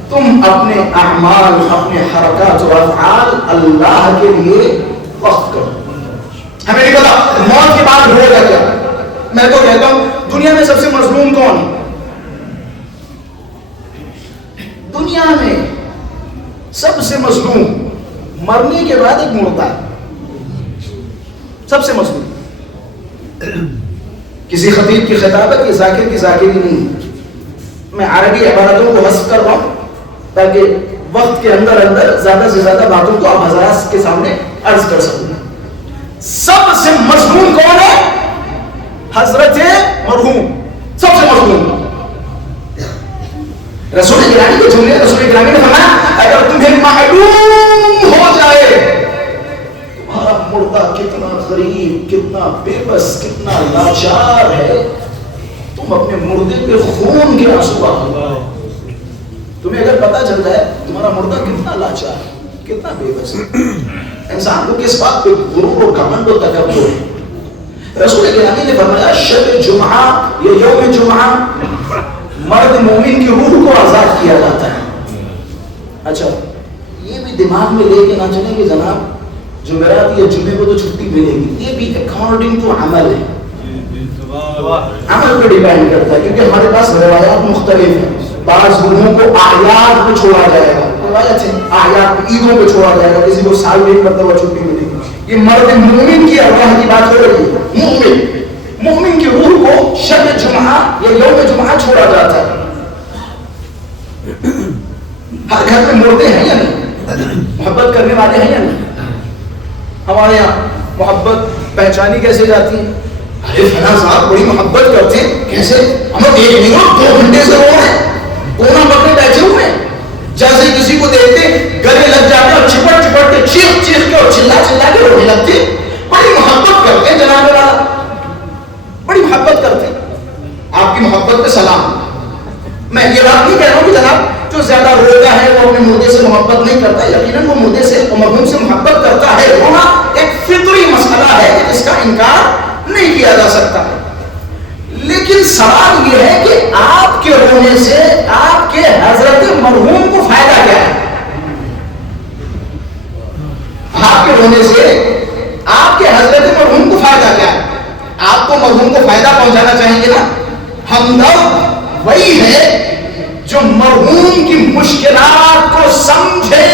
تم اپنے اعمال، اپنے حرکات و افعال اللہ کے لیے وقف کرو. ہمیں نہیں پتا موت کے بعد ہوگا کیا. میں تو کہتا ہوں دنیا میں سب سے مظلوم کون ہے؟ دنیا میں سب سے مظلوم مرنے کے بعد ایک مردہ ہے. سب سے مظلوم. کسی خطیب کی خطاب ہے کہ ذاکر کی ذاکری نہیں. میں عربی عبارتوں کو حذف کر رہا ہوں تاکہ وقت کے اندر زیادہ سے زیادہ باتوں کو آپ حضرات کے سامنے عرض کر سکوں. سب سے مظلوم کون ہے؟ حضرت مرحوم. سب سے مظلوم رسول گرامی کے جملے. رسول گرامی نے فرمایا اگر تمہیں معلوم ہو جائے تمہارا مردہ کتنا غریب، کتنا بے بس، کتنا لاچار ہے، تم اپنے مردے پہ خون کے آنسو بہاؤ. تمہیں اگر پتا چل جائے تمہارا مردہ کتنا لاچار، کتنا بے بس، انسان کو کس بات پہ غرور اور گھمنڈ و تکبر ہے. رسول گرامی نے فرمایا شب جمعہ یا یوم جمعہ مرد مومن کی روح کو آزاد کیا جاتا ہے. اچھا یہ بھی دماغ میں لے کے نہ چلیں کہ جناب جمعرات یا جمعے کو تو چھٹی ملے گی. یہ بھی اکارڈنگ ٹو عمل ہے، عمل پہ ڈیپینڈ کرتا ہے کیونکہ ہمارے پاس روایات مختلف ہیں. بعض گروہوں کو اعیاد پہ چھوڑا جائے گا، روایت ہے اعیاد عیدوں پہ چھوڑا جائے گا، کسی کو سال میں ایک مرتبہ چھٹی ملے گی. یہ مرد مومن کی ارواح کی بات ہو رہی ہے. مومن کی روح کو شب جمعہ یا یوم جمعہ چھوڑا جاتا ہے. ہر گھر میں مردے ہیں یا نہیں؟ محبت کرنے والے ہیں یا نہیں؟ ہمارے یہاں محبت پہچانی کیسے جاتی ہے؟ ارے فلاں صاحب بڑی محبت کرتے ہیں. کیسے؟ ہم ایک نہیں 2 گھنٹے سے رو رہے ہیں، کونا پکڑے بیٹھے ہوئے ہیں، جیسے کسی کو دیکھتے گلے لگ جاتے اور چپٹ کے چیخ کے اور چلا کے رونے لگتے. بڑی محبت کرتے ہیں جناب والا، بڑی محبت کرتے ہیں. آپ کی محبت پہ سلام. میں یہ بات نہیں کہہ رہا ہوں کہ جناب جو زیادہ روتا ہے وہ اپنے مردے سے محبت نہیں کرتا. یقیناً وہ مردے سے مرحوم سے محبت کرتا ہے. رونا ایک فطری مسئلہ ہے جس کا انکار نہیں کیا جا سکتا. لیکن سوال یہ ہے کہ آپ کے رونے سے آپ کے حضرت مرحوم کو فائدہ کیا ہے؟ آپ کے رونے سے آپ کے حضرت مرحوم کو فائدہ کیا ہے؟ آپ کو مرحوم کو فائدہ پہنچانا چاہیں گے نا. ہمدرد وہی ہے جو مرحوم کی مشکلات کو سمجھے،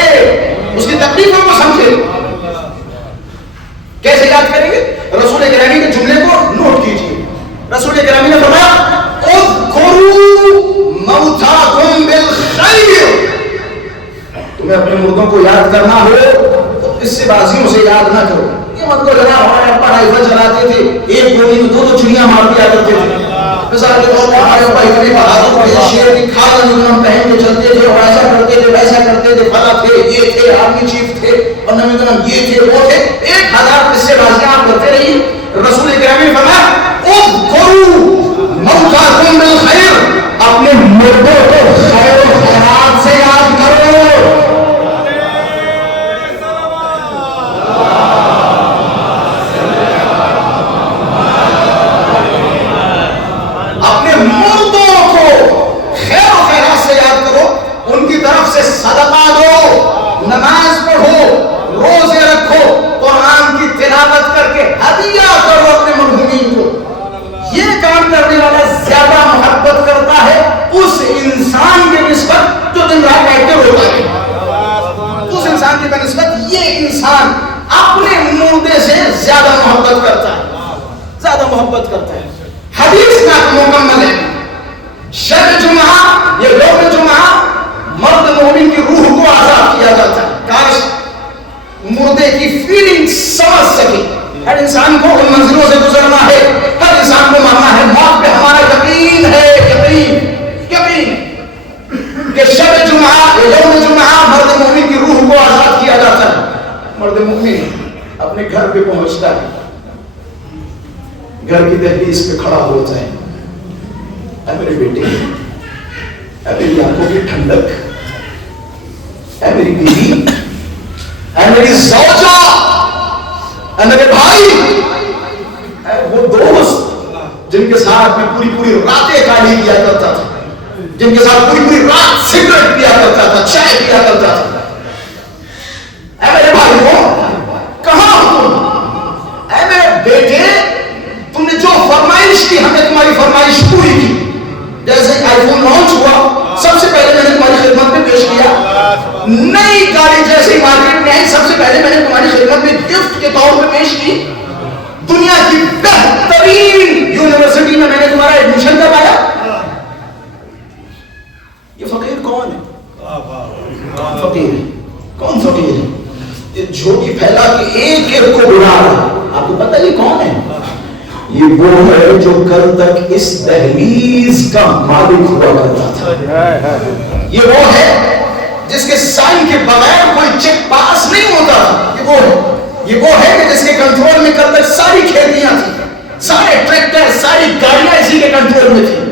اس کی تکلیفوں کو سمجھے. کیسے یاد کریں گے؟ رسول گرامی کے جملے کو نوٹ کیجیے. رسول گرامی نے فرمایا اذکروا موتاکم بالخیر. تمہیں اپنے مردوں کو یاد کرنا ہو تو اس سے بازیوں سے یاد نہ کرو. یہ مت کو جناب ہمارے ابا رائفل چلاتے تھے، ایک گولی میں 2 چڑیاں مار دیا کرتے تھے. مثال کے طور پر ہمارے اوپر اتنے بہادر تھے، شیر کی کھال نظام پہن کے چلتے تھے اور ایسا کرتے تھے ویسا کرتے تھے، فلاں تھے، یہ تھے، آرمی چیف تھے، اور نبی کرام یہ تھے وہ تھے، 1000 قصے بازیاں آپ کرتے رہیے. رسول کریم نے فرمایا اذکروا موتاکم بالخیر، اپنے مردوں کو خیر و خیرات سے یاد کرو. اپنے مردوں کو خیر و خیرات سے یاد کرو، ان کی طرف سے صدقہ دو، نماز پڑھو، روزے رکھو، قرآن کی تلاوت کر کے ہدیہ کرو اپنے مرحومین کو. یہ کام کرنے والا زیادہ محبت کرتا ہے اس انسان کے نسبت جو دن رات بیٹھ کے روتا ہے. اس انسان کی بنسبت یہ انسان اپنے مردے سے زیادہ محبت کرتا ہے، زیادہ محبت کرتا ہے. حدیث کا مکمل ہے. شب جمعہ یہ یوم جمعہ مرد مومن کی روح کو آزاد کیا جاتا ہے. کاش مردے کی فیلنگ سمجھ سکے. ہر انسان کو ان منزلوں سے گزرنا ہے، ہر انسان کو مرنا ہے. موت پہ ہمارا یقین ہے، یقین کہ شب جمعہ یوم جمعہ مرد مومن کی روح کو آزاد کیا جاتا ہے. مرد مومن اپنے گھر پہ پہنچتا ہے، گھر کی دہلیز پہ کھڑا ہوتا ہے. اے میرے بیٹے، اے میری آنکھوں کی ٹھنڈک، اے میری بیوی، اے میری زوجہ، اے میرے بھائی، اے وہ دوست جن کے ساتھ میں پوری راتیں کالی کیا کرتا تھا، جن کے ساتھ پوری رات سگریٹ پیا کرتا تھا، چائے پیا کرتا تھا. اے میرے بھائیوں، کہاں ہو تم؟ اے میرے بیٹے، تم نے جو فرمائش کی ہم نے تمہاری فرمائش پوری کی. جیسے آئی فون لانچ ہوا سب سے پہلے میں نے تمہاری خدمت میں پیش کیا. نئی گاڑی جیسے مارکیٹ میں آئی سب سے پہلے میں نے تمہاری خدمت میں گفٹ کے طور پہ پیش کی. دنیا کی بہترین یونیورسٹی میں نے تمہارا ایڈمیشن کروایا. یہ فقیر کون ہے؟ فقیر ہے. کون فقیر ہے؟ یہ جھوٹی پھیلا کے ایک ایک کو بلا رہا. آپ کو پتہ یہ کون ہے؟ یہ وہ ہے جو کل تک اس دہلیز کا مالک ہوا کرتا تھا. یہ وہ ہے جس کے سائن کے بغیر کوئی چیک پاس نہیں ہوتا تھا. یہ وہ ہے کہ جس کے کنٹرول میں کل تک ساری کھیتیاں تھیں، سارے ٹریکٹر، ساری گاڑیاں اسی کے کنٹرول میں تھیں.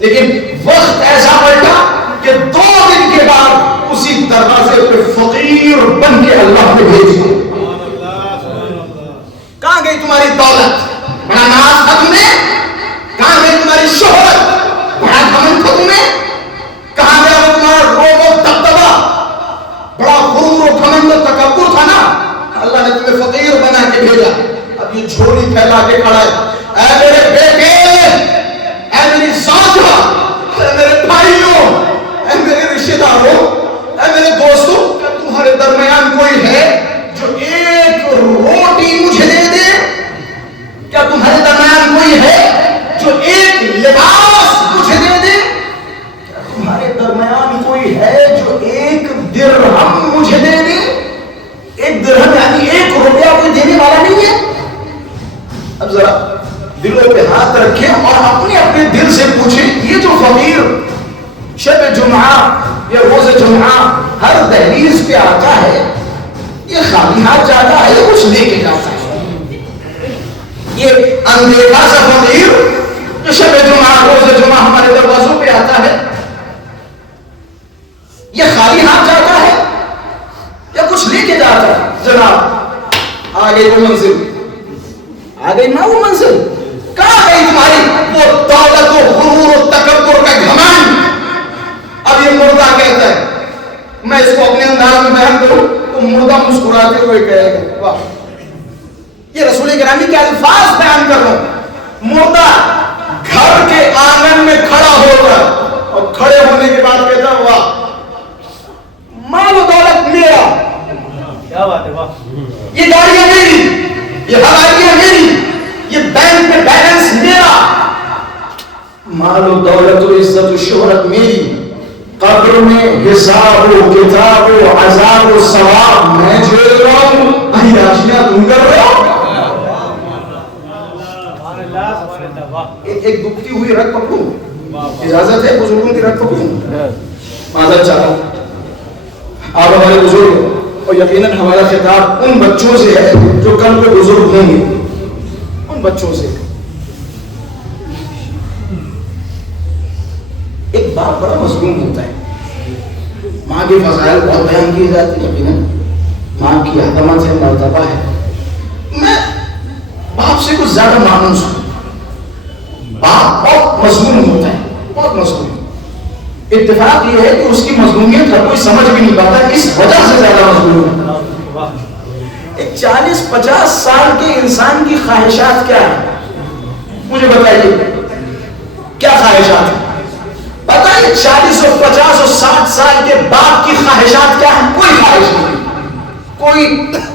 لیکن وقت ایسا پلٹا کہ 2 دن کے بعد اسی دروازے پہ فقیر بن کے اللہ نے بھیج دیا. کہاں گئی تمہاری دولت؟ بڑا ناز تھا تمہیں؟ کہاں گئی تمہاری شہرت؟ بڑا گھمنڈ تھا تمہیں؟ کہاں گیا وہ تمہارا روب و دبدبا؟ بڑا غرور و گھمنڈ و تکبر تھا نا. اللہ نے تمہیں فقیر بنا کے بھیجا. اب یہ جھولی پھیلا کے کھڑا ہے. اے میرے بیٹے، اے میری زوجہ، اے میرے بھائیوں، اے میرے رشتہ داروں، اے میرے دوستوں، کیا تمہارے درمیان کوئی ہے جو ایک روٹی مجھے دے دے؟ کیا تمہارے درمیان کوئی ہے جو ایک لباس مجھے دے دے؟ کیا تمہارے درمیان کوئی ہے جو ایک درہم مجھے دے دے؟ ایک درہم یعنی 1 روپیہ کوئی دینے والا نہیں ہے. اب ذرا دلوں پہ ہاتھ رکھیں اور اپنے دل سے پوچھیں، یہ جو فقیر شب جمعہ یا روز جمعہ ہر دہلیز پہ آتا ہے، یہ خالی ہاتھ جاتا ہے یا کچھ لے کے جاتا ہے؟ یہ اندیکھا سا فقیر جو شب جمعہ روز جمعہ ہمارے دروازوں پہ آتا ہے، یہ خالی ہاتھ جاتا ہے یا کچھ لے کے جاتا ہے؟ جناب آ گئی وہ منزل، آ گئی نا وہ منزل. کہاں گئی تمہاری وہ دولت و غرور و تکبر کا گھمنڈ؟ اب یہ مردہ کہتا ہے، میں اس کو اپنے انداز میں بیان کروں تو مردہ مسکراتے ہوئے کہے گا، واہ، یہ رسول گرامی کے الفاظ بیان کر رہا ہوں. مردہ گھر کے آنگن میں کھڑا ہوگا اور کھڑے ہونے کے بعد کہتا، واہ، مال و دولت میرا، کیا بات ہے، واہ، یہ گاڑیاں میری، یہ ہوائیاں میری، یہ بینک میں بیلنس میرا، مال و دولت و عزت و شہرت میری. قبر میں حساب و کتاب و عذاب و ثواب میں جھیل رہا ہوں، عیاشیاں تم کر رہے ہو. ایک دکھتی ہوئی رگ پکڑوں؟ اجازت ہے بزرگوں کی رگ پکڑوں؟ معذرت چاہتا ہوں آپ ہمارے بزرگ، اور یقیناً ہمارا خطاب ان بچوں سے ہے جو کل کو بزرگ ہوں گے، ان بچوں سے۔ ایک باپ بڑا مظلوم ہوتا ہے، ماں کے فضائل بہت بیان کیے جاتے ہیں، یقیناً ماں کی عظمت ہے، مرتبہ ہے۔ میں باپ سے کچھ زیادہ مانوس ہوں۔ باپ بہت مظلوم ہوتا ہے، بہت مظلوم۔ اتفاق یہ ہے کہ اس کی مظلومیت ہر کوئی سمجھ بھی نہیں پاتا، اس وجہ سے زیادہ مظلوم ہے۔ ایک 40-50 سال کے انسان کی خواہشات کیا ہیں؟ مجھے بتائیے کیا خواہشات ہیں؟ بتائیے 40 اور 50 اور 60 سال کے باپ کی خواہشات کیا ہیں؟ کوئی خواہش نہیں۔ کوئی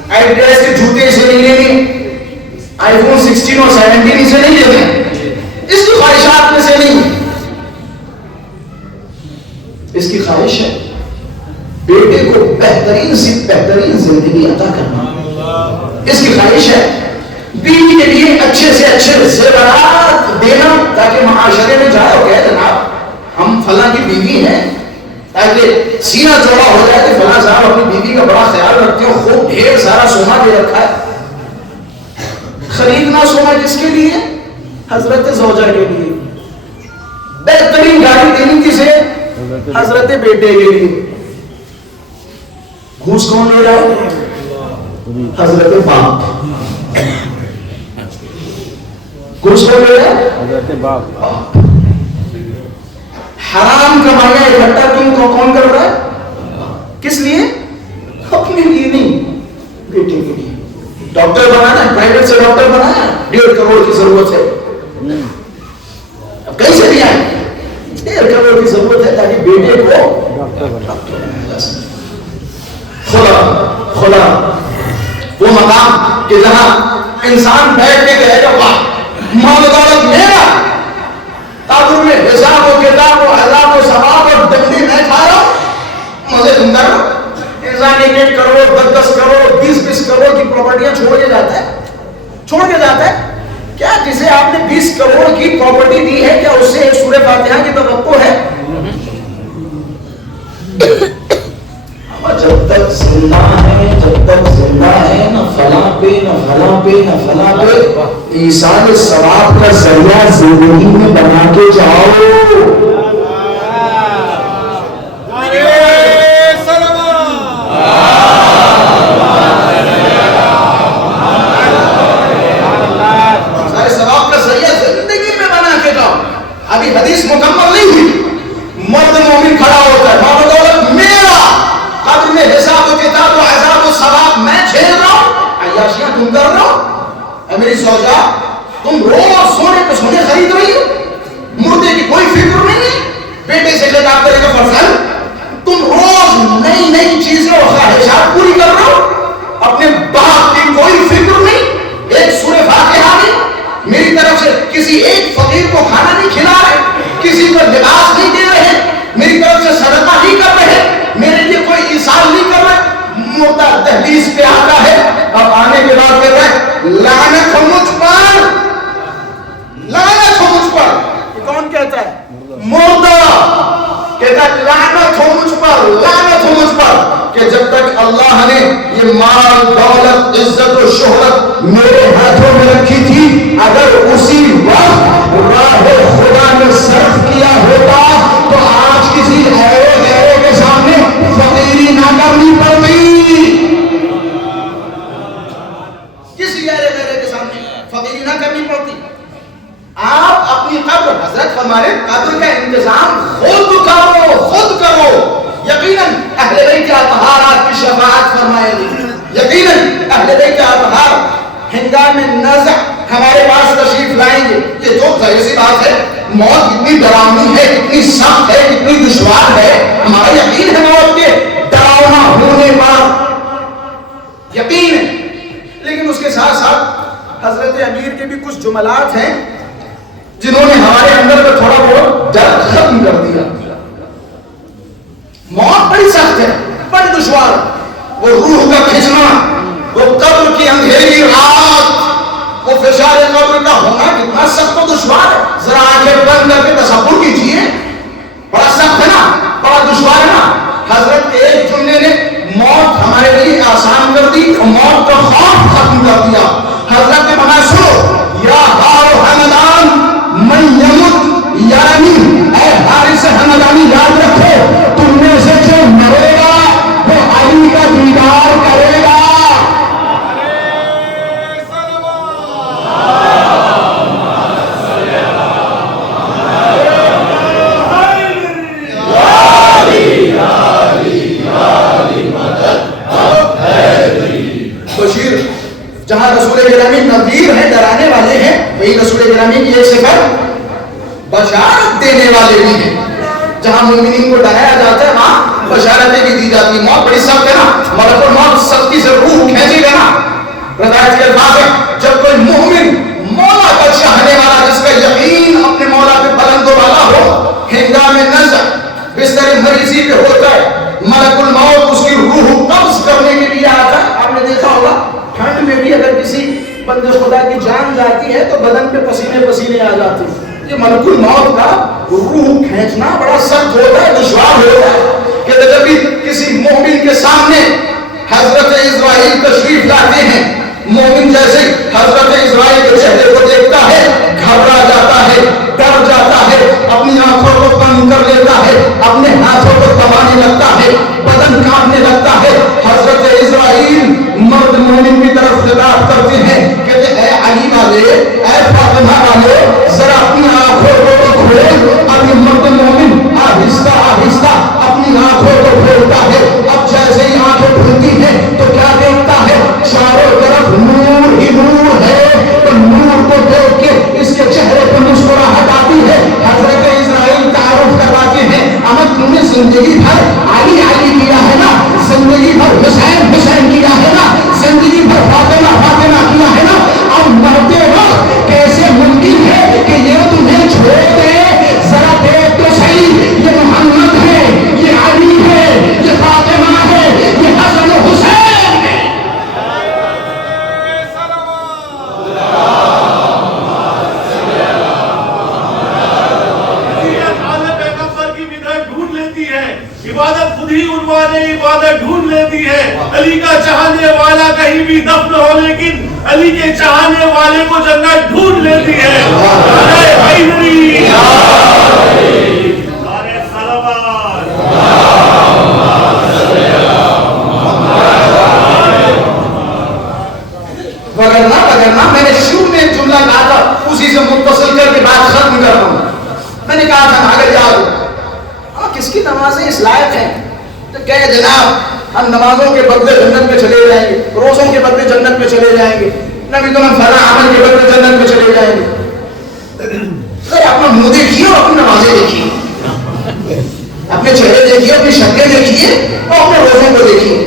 ایڈریس کے جوتے اسے نہیں لینے، آئی فون 16 اور 17 اسے نہیں لینے، اس کی خواہشات میں سے نہیں ہے۔ اس کی خواہش ہے بیٹے کو بہترین سے بہترین زندگی عطا کرنا، اس کی خواہش ہے بیوی کے لیے اچھے سے اچھے زیورات دینا تاکہ معاشرے میں جائے اور کہے جناب ہم فلاں کی بیوی ہیں، تاکہ سینہ چوڑا ہو جائے کہ فلاں صاحب اپنی بیوی کا بڑا خیال رکھتے ہو، خوب ڈھیر سارا سونا دے رکھا ہے۔ خریدنا سونا کس کے لیے؟ حضرت زوجہ کے لیے۔ بہترین گاڑی دینی کسے؟ حضرت بیٹے کے لیے۔ گھوس کون لے رہا ہے؟ حضرت باپ۔ گھوس کون لے رہا ہے؟ حضرت باپ۔ حرام کمایا اکٹھا تم کو کون کر رہا ہے؟ کس لیے؟ اپنے لیے نہیں، بیٹے کے لیے۔ ڈاکٹر بنانا ہے، پرائیویٹ سے ڈاکٹر بنانا ہے، 1.5 کروڑ کی ضرورت ہے، اب کہیں سے بھی آئے 1.5 کروڑ کی ضرورت ہے تاکہ بیٹے کو ڈاکٹر بنایا جا سکے۔ خدا وہ مقام کہ جہاں انسان بیٹھ کے کہے گا واہ مال و دولت میرا، قبر میں حساب و کتاب و عذاب و ثواب اور ڈنڈی میں کھا رہا ہوں، مزے تم کر رہا ہوں۔ انسان 1 کروڑ 10 کروڑ 20 کروڑ کی پراپرٹیاں چھوڑ کے جاتا ہے کیا جسے آپ نے 20 کروڑ کی پراپرٹی دی ہے کیا اس سے ایک سورہ فاتحہ کی توقع ہے؟ جب تک زندہ ہے نہ فلاں پہ نہ فلاں پہ نہ فلاں پہ، ایصال ثواب کا ذریعہ زندگی میں بنا کے جاؤ۔ ابھی حدیث مکمل نہیں ہوئی، مرد مومن کھڑا ہوتا ہے مال و دولت میرا، قبر میں حساب و کتاب و عذاب و ثواب میں جھیل رہا ہوں، عیاشیاں تم کر رہا ہو۔ اے میری زوجہ تم روز سونے پہ سونے خرید رہی ہو، مردے کی کوئی فکر نہیں ہے، بیٹے سے خطاب کرے گا فرزند تم روز نئی نئی چیزیں اور خواہشات پوری کر رہے ہو، اپنے باپ کی کوئی فکر نہیں، ایک سورہ فاتحہ نہیں، میری طرف سے کسی ایک فقیر کو کھانا نہیں کھلا رہے، کسی کو لباس نہیں دے رہے، میری طرف سے صدقہ نہیں کر رہے، میرے لیے کوئی ایصال نہیں کر رہے، مردہ دہلیز پہ آتا ہے، اب آنے کے بعد کہہ رہے لعنت ہو مجھ پر، لعنت ہو مجھ پر۔ یہ کون کہتا ہے؟ مردہ کہتا ہے لعنت ہو مجھ پر، لعنت ہو مجھ پر، کہ جب تک اللہ نے یہ مال دولت عزت و شہرت میرے ہاتھوں میں رکھی تھی، اگر اسی وقت راہ خدا میں صرف کیا ہوتا تو آج کسی غیرے کے سامنے فقیری نہ کرنی پڑتی، کسی غیرے کے سامنے فقیری نہ کرنی پڑتی۔ آپ اپنی قبر، حضرت ہمارے قبر کا انتظام خود کرو، یقیناً اہل بیت اطہار آپ کی شفاعت فرمائے گی، یقیناً اہل بیت اطہار ہنگام نزع ہمارے پاس تشریف لائیں گے۔ یہ تو ظاہر سی بات ہے، موت کتنی ڈراؤنی ہے، کتنی سخت ہے، کتنی دشوار ہے، ہمارا یقین ہے موت کے ڈراؤنا ہونے پر یقین ہے، لیکن اس کے ساتھ ساتھ حضرت امیر کے بھی کچھ جملات ہیں جنہوں نے ہمارے اندر کا تھوڑا بہت ڈر ختم کر دیا۔ موت بڑی سخت ہے، بڑی دشوار، وہ روح کا کھچنا، وہ قبر کی اندھیری رات، وہ فشار قبر کا ہونا کتنا سخت و دشوار ہے. ذرا آنکھیں بند کر کے تصور کیجیے. بڑا سخت ہے نا, بڑا دشوار ہے نا. حضرت کے ایک جملے نے موت ہمارے لیے آسان کر دی, موت کا خوف ختم کر دیا. حضرت نے فرمایا سنو یا ہارو ہمدان من یمت یعنی اے حارث ہمدانی یاد رکھو تم میں سے جو مرے گا وہ علی کا دیدار کرے گا. بشیر جہاں رسول گرامی نذیر ہیں, ڈرانے والے ہیں, وہی رسول گرامی کی ایک صفت بشارت دینے والے بھی ہیں. جہاں مومنین کو ڈرایا جاتا ہے وہاں بشارتیں بھی دی جاتی ہیں. موت بڑی سخت ہے نا, ملک الموت سختی سے روح کھینچے گا نا. رضایت کے الفاظ ہیں جب کوئی مومن مولا کا چاہنے والا جس کا یقین اپنے مولا پہ بلند و بالا ہو, ہنگام نظر بستر مریضی پہ ہوتا ہے, ملک الموت اس کی روح قبض کرنے کے لیے آتا ہے. آپ نے دیکھا ہوگا ٹھنڈ میں بھی اگر کسی بندے خدا کی جان جاتی ہے تو بدن پہ پسینے پسینے آ جاتے ہیں. یہ ملک الموت کا روح کھینچنا بڑا سخت ہوتا ہے, دشوار ہوتا ہے. کہ جب بھی کسی مومن کے سامنے حضرت اسرائیل تشریف لاتے ہیں, مومن جیسے حضرت اسرائیل کے چہرے کو دیکھتا ہے گھبرا جاتا ہے, ڈر جاتا ہے, اپنی آنکھوں کو بند کر لیتا ہے, اپنے ہاتھوں کو دبانے لگتا ہے, بدن کانپنے لگتا ہے. حضرت اسرائیل مرد مومن کی طرف خطاب کرتے ہیں, کہتے اے علی والے, اے فاطمہ والے, ذرا اپنی آنکھوں کو کھول. اب یہ مرد مومن آہستہ آہستہ اپنی آنکھوں کو کھولتا ہے. اب جیسے ہی آنکھیں کھلتی ہیں تو کیا دیکھتا ہے, چاروں طرف نور ہی نور ہے. تو نور کو دیکھ کے اس کے چہرے پر مسکراہٹ آتی ہے. حضرت اسرائیل تعارف کرواتے ہیں, احمد تم نے زندگی بھر علی علی کیا ہے نا, زندگی بھر حسین حسین کیا ہے نا, زندگی بھر فاطمہ فاطمہ کیا ہے نا, اب مرتے وقت کیسے ممکن ہے کہ یہ تمہیں چھوڑ دے. ذرا دیکھ تو صحیح, یہ محمد ہے, یہ علی ہے, یہ فاطمہ ہے, یہ حسن و حسین ہے. عبادت خود ہی عنوان عبادت ڈھونڈ لیتی ہے. علی کا چاہنے والا کہیں بھی دفن ہو لیکن علی کے چاہنے والے کو جنت ڈھونڈ لیتی ہے. وگرنہ میں نے شروع میں ایک جملہ کہا تھا, اسی سے متصل کر کے بات ختم کر رہا ہوں. میں نے کہا تھا اگر یاد ہو کس کی نمازیں اس لائق ہیں تو کہے جناب ہم نمازوں کے بدلے جنت میں چلے جائیں گے, روزوں کے بدلے جنت میں چلے جائیں گے, نبی تو ہم فلاں عمل کے بدلے جنت میں چلے جائیں گے. ارے اپنا منہ دیکھیے اور اپنی نمازیں دیکھیے, اپنے چہرے دیکھیے, اپنی شکلیں دیکھیے اور اپنے روزوں کو دیکھیے.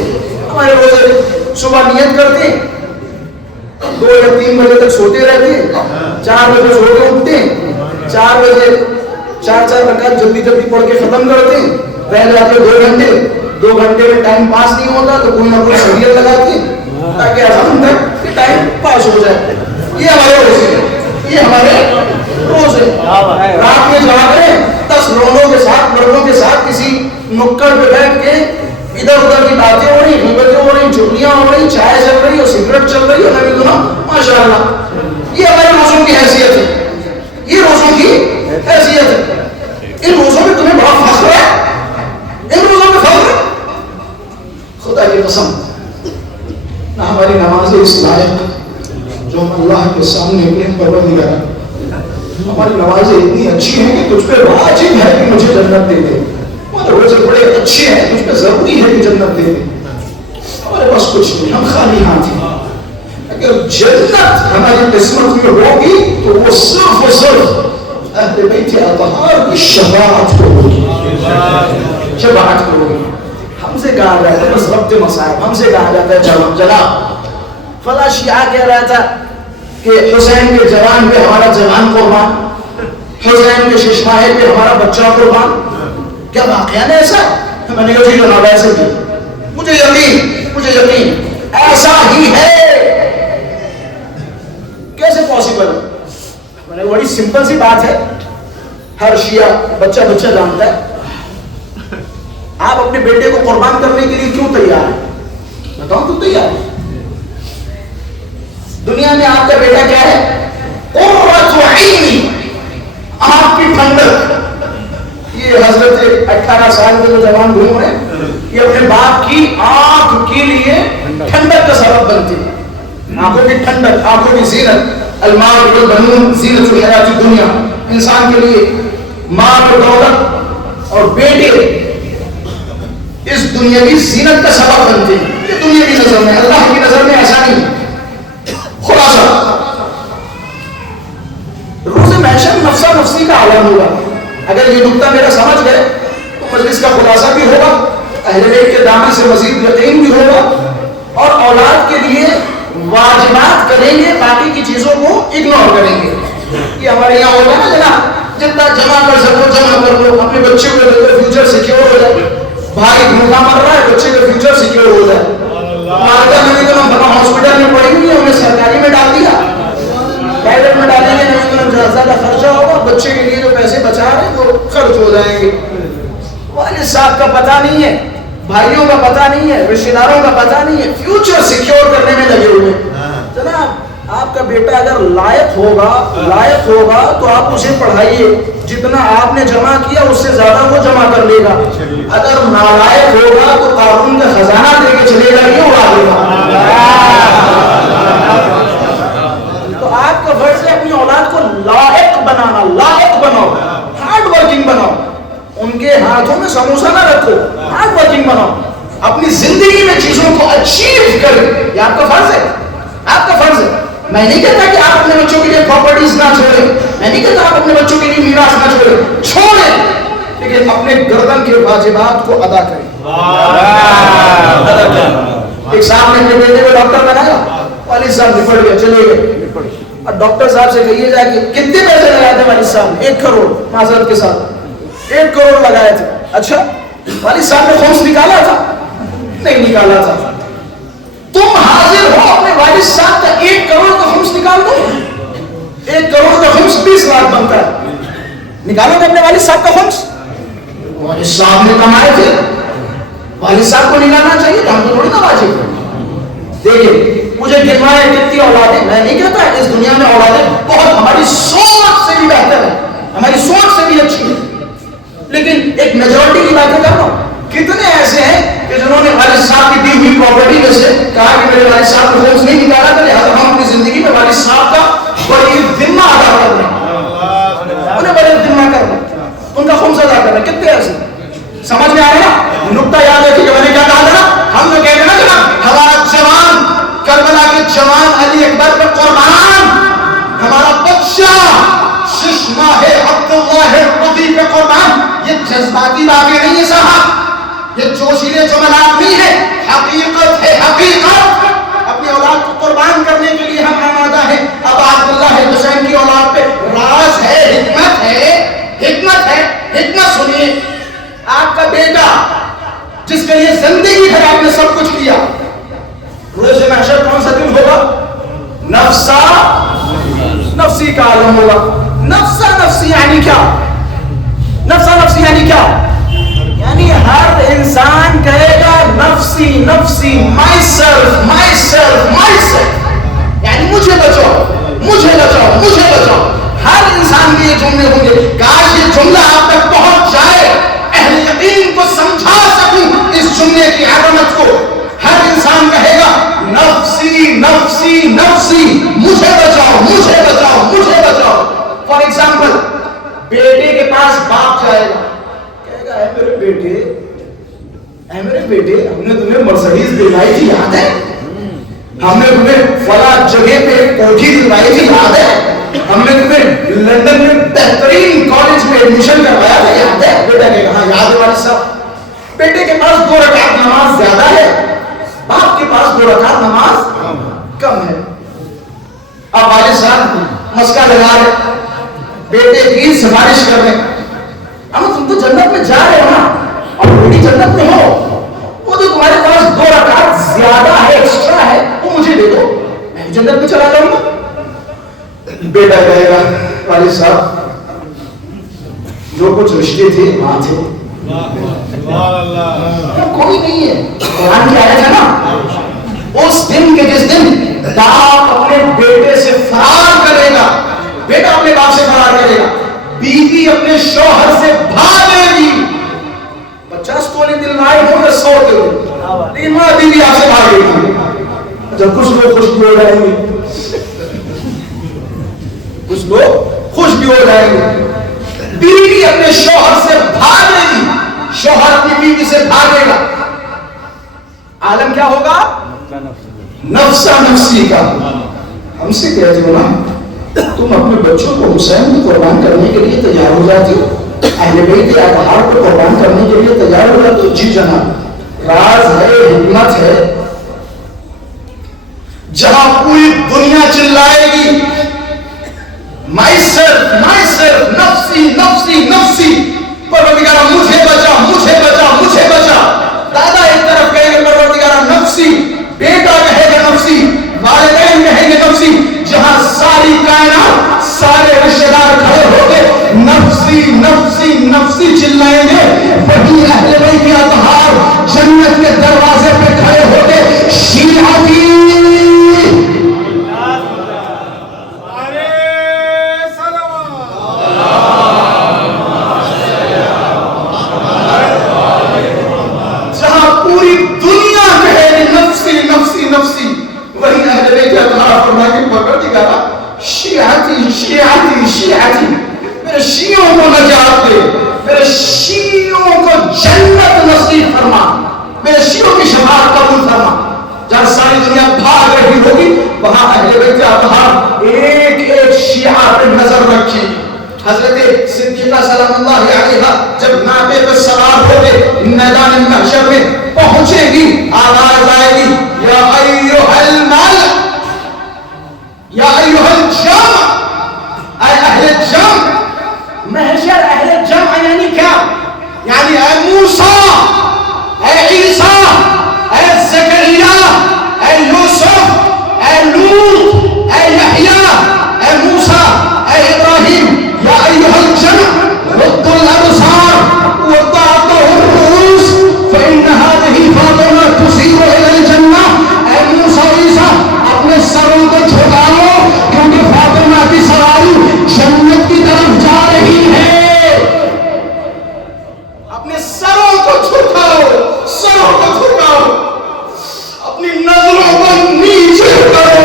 ہمارے روزے صبح نیت کرتے ہیں 2 یا 3 بجے تک سوتے رہتے ہیں, 4 بجے سو کے اٹھتے ہیں, 4 بجے 4 رکعت جلدی جلدی پڑھ کے ختم کرتے ہیں, رہ جاتے 2 گھنٹے. 2 گھنٹے میں ٹائم پاس نہیں ہوتا تو کوئی نہ کوئی شریعت لگاتے ہیں تاکہ اذان تک کہ ٹائم پاس ہو جائے. یہ ہمارے روزے ہیں, یہ ہمارے روزے. رات میں جا کر 10 لوگوں کے ساتھ, مردوں کے ساتھ کسی نکڑ پہ بیٹھ کے ادھر ادھر کی باتیں ہو رہی, غیبتیں ہو رہی, چغلیاں ہو رہی, چائے چل رہی اور سگریٹ چل رہی اور نبی گناہ ماشاء اللہ. یہ ہمارے روزوں کی حیثیت ہے, یہ روزوں کی حیثیت ہے. ان روزوں میں تمہیں بڑا فخر ہے, ان روزوں میں فخر ہے. خدا کی قسم نہ ہماری نمازیں اس لائق جو ہم اللہ کے سامنے اپنے پروردگار, ہماری نمازیں اتنی اچھی ہیں کہ تجھ پہ واجب ہے کہ مجھے جنت دے دے. ہمارے روزے بڑے اچھے ہیں, تجھ پہ ضروری ہے کہ جنت دے دے. ہمارے پاس کچھ نہیں, ہم خالی ہاتھ ہیں. اگر جنت ہماری قسمت میں ہوگی تو وہ صرف و صرف اہل بیت اطہار کی شفاعت کو ہوگی, شفاعت کو ہوگی. ہم سے کہا جاتا ہے بس ربط مصائب, ہم سے کہا جاتا ہے جناب فلاں شیعہ کہہ رہا تھا کہ حسین کے جوان پہ ہمارا جوان قربان, حسین کے ششماہے پہ ہمارا بچہ قربان. کیا واقعہ ہے ایسا؟ میں نے کہا جی جناب ایسے ہی, مجھے یقین ایسا ہی ہے. کیسے بڑی سمپل سی بات ہے، ہر شیعہ بچہ جانتا ہے. آپ اپنے بیٹے کو قربان کرنے کے لیے کیوں تیار ہیں؟ بتاؤ کیوں تیار ہے؟ دنیا میں آپ کا بیٹا کیا ہے؟ قرۃ عینی، آپ کی ٹھنڈک. یہ حضرت 18 سال کے جو جوان گھوم رہے ہیں، یہ اپنے باپ کی آنکھ کے لیے ٹھنڈک کا سبب بنتے ہیں. آنکھوں کی ٹھنڈک، آنکھوں کی زینت. المال والبنون زینت الحیات الدنیا. انسان کے لیے مال و دولت اور بیٹے اس دنیاوی زینت کا سبب بنتے ہیں. یہ دنیاوی نظر میں، اللہ کی نظر میں ایسا نہیں. خلاصہ روز محشر نفسا نفسی کا عالم ہوگا. اگر یہ نقطہ میرا سمجھ گئے تو مجلس کا خلاصہ بھی ہوگا، اہل بیت کے دامن سے مزید یقین بھی ہوگا، اور اولاد کے لیے واجبات کریں گے، باقی کی چیزوں کو اگنور کریں گے. یہ ہمارے یہاں ہوگا نا جناب، جتنا جمع کر سکو جمع کر لو، اپنے بچے کو لے کر فیوچر سیکیور ہو جائے. بھائی بھوکا مر رہا ہے، بچے کا فیوچر سیکیور ہو جائے. ہاسپٹل میں پڑیں گے، انہیں سرکاری میں ڈال دیا، پرائیویٹ میں ڈالیں گے، زیادہ خرچہ ہوگا، بچے کے لیے جو پیسے بچا رہے ہیں وہ خرچ ہو جائیں گے. والد صاحب کا پتہ نہیں ہے، بھائیوں کا پتہ نہیں ہے، رشتہ داروں کا پتہ نہیں ہے، فیوچر سیکیور کرنے میں لگے ہوئے. جناب آپ کا بیٹا اگر لائق ہوگا تو آپ اسے پڑھائیے، جتنا آپ نے جمع کیا اس سے زیادہ وہ جمع کر لے گا. اگر نالائق ہوگا تو قارون کا خزانہ دے کے چلے گا، یہ اڑا دے گا. تو آپ کا فرض ہے اپنی اولاد کو لائق بنانا. لائق بناؤ، ہارڈ ورکنگ بناؤ. ان کے ہاتھوں میں سموسہ نہ رکھو، ہارڈ ورکنگ بناؤ. اپنی زندگی میں چیزوں کو اچیو کریں، یہ آپ کا فرض ہے. آپ کا فرض ہے. میں نہیں کہتا کہ آپ اپنے بچوں کے لیے پراپرٹیز نہ چھوڑیں، میں نہیں کہتا آپ اپنے بچوں کے لیے میراث نہ چھوڑیں، لیکن اپنے گردن کے واجبات کو ادا کریں. ایک صاحب نے اپنے بیٹے کو ڈاکٹر بنایا، والد صاحب نپٹ گئے، چلے گئے. اور ڈاکٹر صاحب سے کہیے جا کہ کتنے پیسے لگائے تھے والد صاحب نے؟ 1 کروڑ. معذرت کے ساتھ 1 کروڑ لگائے تھے. اچھا والد صاحب نے خمس نکالا تھا؟ نہیں نکالا تھا. تم حاضر ہو اپنے والد صاحب کا 1 کروڑ کا خمس نکال دو. 1 کروڑ کا خمس 20 لاکھ بنتا ہے. نکالو گے اپنے والد صاحب کا خمس؟ والد صاحب نے کمائے تھے، والد صاحب کو نکالنا چاہیے، ہم تو تھوڑی نہ واجب. دیکھیں مجھے گنوائے کتنی اولادیں، میں نہیں کہتا اس دنیا میں اولادیں بہت ہماری سوچ سے بھی بہتر ہے، ہماری سوچ سے بھی اچھی ہے، لیکن ایک میجورٹی کی باتیں کر رہا ہوں. کتنے ایسے ہیں کہ جنہوں نے والد صاحب کی دی ہوئی پراپرٹی میں سے کہا کہ میرے والد صاحب نے خمس نہیں نکالا تھا، لہٰذا ہم اپنی زندگی میں والد صاحب کا بڑی ذمہ ادا کر رہے ہیں، انہیں بڑے ذمہ کر رہے ہیں، ان کا خمس ادا کر رہے ہیں. کتنے ایسے سمجھ میں آ رہے نا؟ نقطہ یاد ہے کہ میں نے کیا کہا تھا نا، ہم جو کہتے ہیں نا جناب ہمارا جوان کربلا کے جوان علی اکبر پر قربان، ہمارا بچہ ششماہ عبداللہ رضی پہ قربان. یہ جذباتی باتیں نہیں ہے صاحب، یہ جوشیلے جملات نہیں ہے، حقیقت ہے. حقیقت اپنی اولاد کو قربان کرنے کے لیے ہم آمادہ ہیں. اب عبداللہ حسین کی اولاد پہ راز ہے، حکمت ہے، حکمت ہے. حکمت سنیے، آپ کا بیٹا جس کے لیے زندگی بھر آپ نے سب کچھ کیا، روز محشر کون سا دن ہوگا؟ نفسا نفسی کا عالم ہوگا. نفسا نفسی یعنی کیا؟ نفسا نفسی یعنی کیا؟ یعنی ہر انسان کہے گا نفسی نفسی، my self my self my self, یعنی مجھے بچاؤ مجھے بچاؤ مجھے بچاؤ. ہر انسان کے یہ جملے ہوں گے. کاش یہ جملہ آپ تک پہنچ جائے، اہل یقین کو سمجھا سکوں اس جملے کی عظمت کو. ہر انسان کہے گا نفسی نفسی نفسی، مجھے بچاؤ مجھے بچاؤ مجھے بچاؤ. فار ایگزامپل بیٹے کے پاس باپ جائے گا، کہے گا اے میرے بیٹے ہم نے تمہیں مرسڈیز دلوائی تھی یاد ہے، ہم نے تمہیں فلاں جگہ پہ کوٹھی دلوائی تھی یاد ہے، ہم نے تمہیں لندن میں بہترین کالج میں ایڈمیشن کروایا تھا یاد ہے. بیٹا کہے گا ہاں یاد ہے والد صاحب. بیٹے کے پاس 2 رکعت نماز زیادہ ہے، باپ کے پاس 2 رکعت نماز کم ہے. اب والد صاحب مسکا لگا رہے، بیٹے کی سفارش کر رہے، اب تم تو جنت میں جا رہے ہو نا، اور بیٹی جنت میں ہو، وہ جو تمہارے پاس 2 رکعت زیادہ ہے، ایکسٹرا ہے، وہ مجھے دے دو، میں جنت میں چلا جاؤں گا. بیٹا کہے گا والد صاحب جو کچھ رشتے تھے وہاں تھے، کوئی نہیں ہے. قرآن کی آیت ہے نا، اس دن کے جس دن باپ اپنے بیٹے سے فرار کرے گا، بیٹا اپنے باپ سے فرار کرے گا، بیوی اپنے شوہر سے بھاگے گی. 50 تولے دل نہ آئے ہوں یا 100 تولے، لیکن وہاں بیوی آپ سے بھاگے گی. جب کچھ لوگ خوش بھی ہو جائیں گے، کچھ لوگ خوش بھی ہو جائیں گے. بیوی اپنے شوہر سے بھاگے گی، شوہر اپنی بیوی سے بھاگے گا. عالم کیا ہوگا؟ نفسا نفسی کا. ہم سے کہتے ہو نا تم اپنے بچوں کو حسین کو قربان کرنے کے لیے تیار ہو جاتے ہو، اہل بیت اطہار کو قربان کرنے کے لیے تیار ہو جاتے ہو. جی جناب، راز ہے، حکمت ہے. جہاں پوری دنیا چلائے گی myself نفسی نفسی نفسی، پروردگارہ مجھے بچا مجھے بچا مجھے بچا. دادا ایک طرف کہیں گے پروردگارہ نفسی، بیٹا کہے گا نفسی، والدین کہیں گے نفسی. جہاں ساری کائنات سارے رشتہ دار کھڑے ہو کے نفسی نفسی نفسی چلائیں گے، وہی اہل بیت اطہار جنت کے دروازے پہ کھڑے ہو کے شیعتی شیعتی میرے شیعوں کو نجات دے، میرے شیعوں کو جنت نصیب فرما، میرے شیعوں کی شفاعت قبول فرما. جہاں ساری دنیا بھاگ رہی ہوگی وہاں اہل بیت اطہار ایک ایک شیعہ پہ نظر رکھی. حضرت صدیقہ سلام اللہ علیہا جب ناقے پہ سوار ہو کے میدان محشر میں پہنچے گی، آواز آئے گی یا ایھا المال یا ایھا الجمع، اے اہل جمع. محشر اہل جمع یعنی کیا؟ یعنی اے موسیٰ، اے عیسیٰ، اے زکریا، اے یوسف، اے لوط، اے یحییٰ، اے موسیٰ، اے ابراہیم، یا ایھا الجمع ردوا الابصار وطاعوا الرؤوس فإن هذه فاطمة تسير إلى الجنة. اے موسیٰ عیسیٰ اپنے سروں کو جھکاؤ کیونکہ فاطمہ کی سواری جنت کی طرف جا رہی ہے. اپنے سروں کو جھکاؤ، سروں کو جھکاؤ، اپنی نظروں کو نیچے کرو.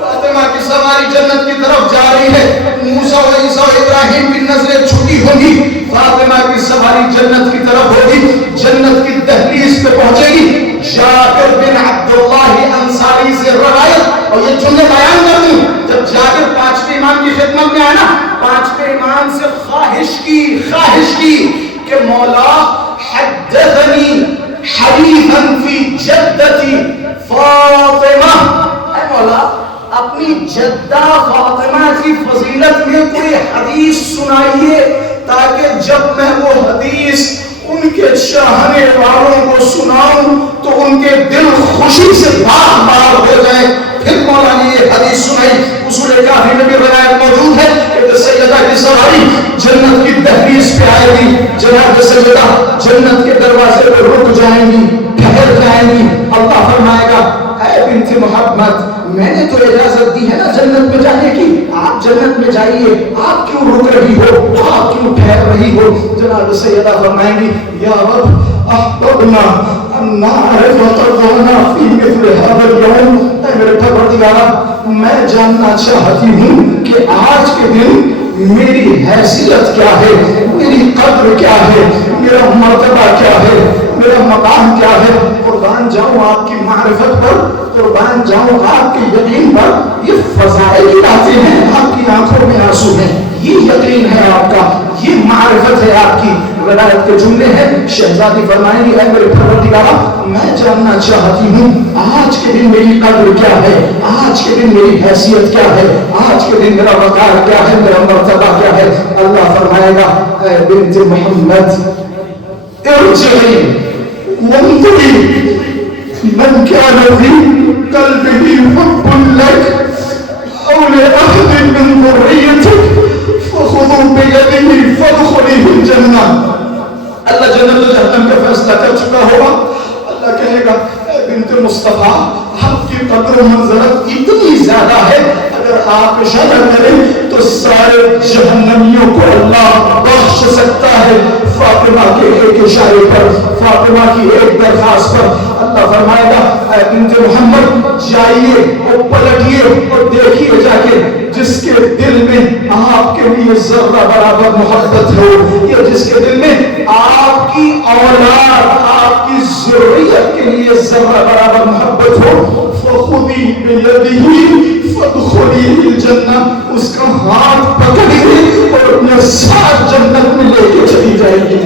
فاطمہ کی سواری جنت کی طرف جا رہی ہے. موسیٰ و عیسیٰ و ابراہیم کی نظریں جھکی ہوں گی، فاطمہ کی سواری جنت کی طرف ہوگی، جنت کی دہلیز پہ پہنچے گی. جابر بن عبداللہ انصاری سے روایت، اور یہ جملے بیان کر دوں. جب جابر 5ویں امام کی خدمت میں آیا نا، 5ویں امام سے خواہش کی کہ مولا حدثنی حدیثا فی جدتی فاطمہ، اے مولا اپنی جدہ فاطمہ کی فضیلت میں کوئی حدیث سنائیے تاکہ جب میں وہ حدیث ان کے چاہنے والوں کو سناؤں تو ان کے دل خوشی سے باغ باغ ہو جائے. پھر مولا نے یہ حدیث سنائی. اصول کافی میں بھی روایت موجود ہے کہ سیدہ کی سواری جنت کی دہلیز پہ آئے گی، جناب سیدہ جنت کے دروازے پہ رک جائیں گی، ٹھہر جائیں گی. اللہ فرمائے گا اے بنت محمد میں نے تو اجازت دی ہے نا جنت میں جانے کی، آپ جنت میں جائیے، آپ کیوں رک رہی ہو، آپ کیوں ٹھہر رہی ہو؟ جناب سیدہ فرمائیں گی یا رب احببنا ان نعرف قدرنا فی مثل هذا اليوم. اے میرے پروردگار میں جاننا چاہتی ہوں کہ آج کے دن میری حیثیت کیا ہے، میری قدر کیا ہے، میرا مرتبہ کیا ہے، میرا مقام کیا ہے. قربان جاؤں آپ کی معرفت پر، قربان جاؤں آپ کے یقین پر. یہ فضائل کی باتیں ہیں، آپ کی آنکھوں میں آنسو ہیں، یہ یقین ہے آپ کا، یہ معرفت ہے آپ کی. ولایت کے جملے ہیں. شہزادی فرمائیں گی اے میرے پروردگار میں جاننا چاہتی ہوں آج کے دن میری قدر کیا ہے، آج کے دن میری حیثیت کیا ہے، آج کے دن میرا وقار کیا ہے، میرا مرتبہ کیا ہے. اللہ فرمائے گا اے بنت محمد ارجعی وانظری من كان في قلبه حب لك أو لأحد من ذريتك مصطفیٰ آپ کی قدر و منزلت اتنی زیادہ ہے، اگر آپ اشارہ کریں تو سارے جہنمیوں کو اللہ بخش سکتا ہے فاطمہ کے ایک اشارے پر، فاطمہ کی ایک درخواست پر۔ اللہ فرمائے گا اے بنت محمد جائیے اور پلٹیے اور دیکھیے جا کے جس کے دل میں آپ کے لیے ذرہ برابر محبت ہو، یا جس کے دل میں آپ کی اولاد آپ کی ذریت کے لیے ذرہ برابر محبت ہو، فخذی بیدہ فادخلی الجنہ، اس کا ہاتھ پکڑیے اور اپنے ساتھ جنت میں لے کے چلی جائے گی۔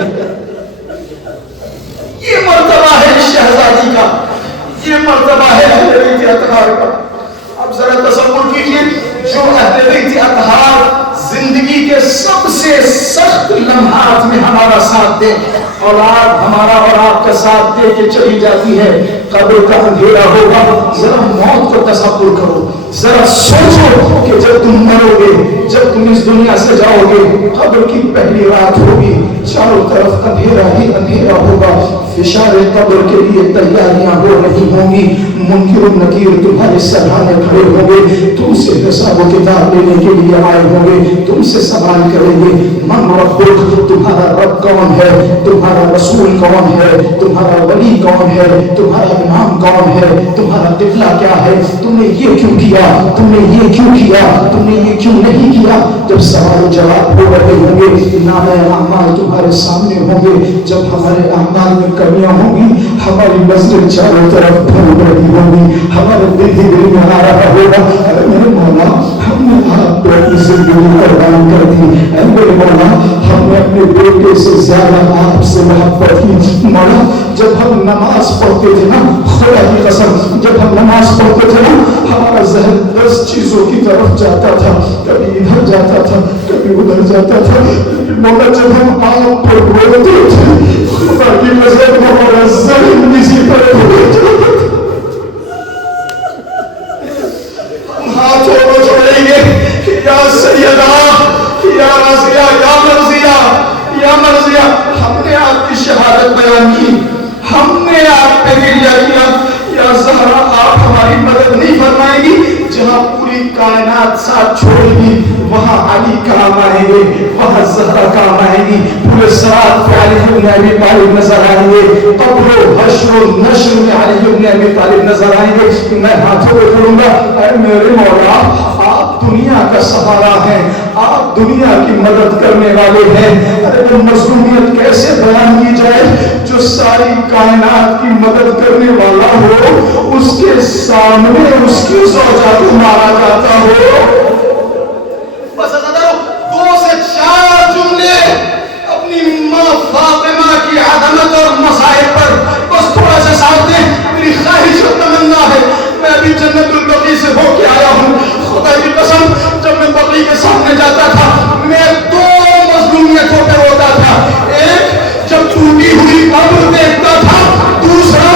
یہ مرتبہ ہے شہزادی کا، یہ مرتبہ ہے اہل بیت اطہار کا۔ اب ذرا تصور کیجئے جو اہل بیت اطہار زندگی کے سب سے سخت لمحات میں ہمارا ساتھ دے، اولاد ہمارا اور آپ کا ساتھ دے کے چلی جاتی ہے، قبر کا اندھیرا ہوگا، ذرا موت کو تصور کرو، ذرا سوچو کہ جب تم مرو گے، جب تم اس دنیا سے جاؤ گے، قبر کی پہلی رات ہوگی، چاروں طرف اندھیرا ہی اندھیرا ہوگا، فشار قبر کے لیے تیاریاں ہو رہی ہوں گی، منکر و نکیر تمہارے سرانے کھڑے ہوں گے، تم سے حساب و کتاب لینے کے لیے آئے ہوں گے، تم سے سوال کریں گے من ربک، تمہارا رب کون ہے، تمہارا رسول کون ہے، تمہارا ولی کون ہے، تمہارا امام کون ہے، تمہارا قبلہ کیا ہے، تم نے یہ کیوں کیا، تم نے یہ کیوں کیا، تم نے یہ کیوں نہیں کیا۔ جب سوال و جواب ہو رہے ہوں گے، نامہ اعمال تمہارے سامنے ہوں گے، جب ہمارے اعمال میں کمیاں ہوں گی، ہماری نظریں چاروں طرف پھول رہی ہوں گی، ہمارے دل میں آ رہا ہوگا اے میرے مولا ہم نے آپ کو اپنی زندگی قربان کر دی، اے میرے مولا ہم نے اپنے بیٹے سے زیادہ آپ سے محبت کی۔ مولا جب ہم نماز پڑھتے تھے نا، خدا کی قسم جب ہم نماز پڑھتے تھے نا، ہمارا ذہن 10 چیزوں کی طرف جاتا تھا، کبھی ادھر جاتا تھا کبھی ادھر جاتا تھا، مولا جب ہم آپ پر بولتے تھے خدا کی قسم ہمارا ذہن اسی طرف ہو جاتا تھا۔ ہاتھوں کو چھوڑیں گے یا سیدہ یا رضیہ یا مرضیہ یا مرضیہ، ہم نے آپ کی شہادت بیان کی، ہم نے آپ پہ گریہ کیا، یا زہرا آپ ہماری مدد نہیں فرمائیں گی، جہاں پوری کائنات ساتھ چھوڑے گی وہاں علی کام آئیں گے، وہاں زہرا کام آئیں گی، پورے ساتھ پہ علی بن ابی طالب نظر آئیں گے، قبر و حشر و نشر میں علی بن ابی طالب نظر آئیں گے۔ میں ہاتھوں کو کھڑوں گا اے میرے مولا آپ دنیا کا سہارا ہیں، آپ دنیا کی مدد کرنے والے ہیں۔ ارے وہ مظلومیت کیسے بیان کی جائے جو ساری کائنات کی مدد کرنے والا ہو، اس کے سامنے اس کی زوجہ کو مارا جاتا ہو۔ بس دو سے چار جملے اپنی ماں فاطمہ کی عظمت اور مسائل پر بس تھوڑا سا ساتھ دیں۔ میری خواہش و تمنا ہے، میں ابھی جنت البقیع سے ہو کے آیا ہوں، خدا کی قسم جب میں بقیع کے سامنے جاتا تھا میں 2 مظلومیتوں پہ ہوتا تھا، ایک جب ٹوٹی ہوئی قبر دیکھتا تھا، دوسرا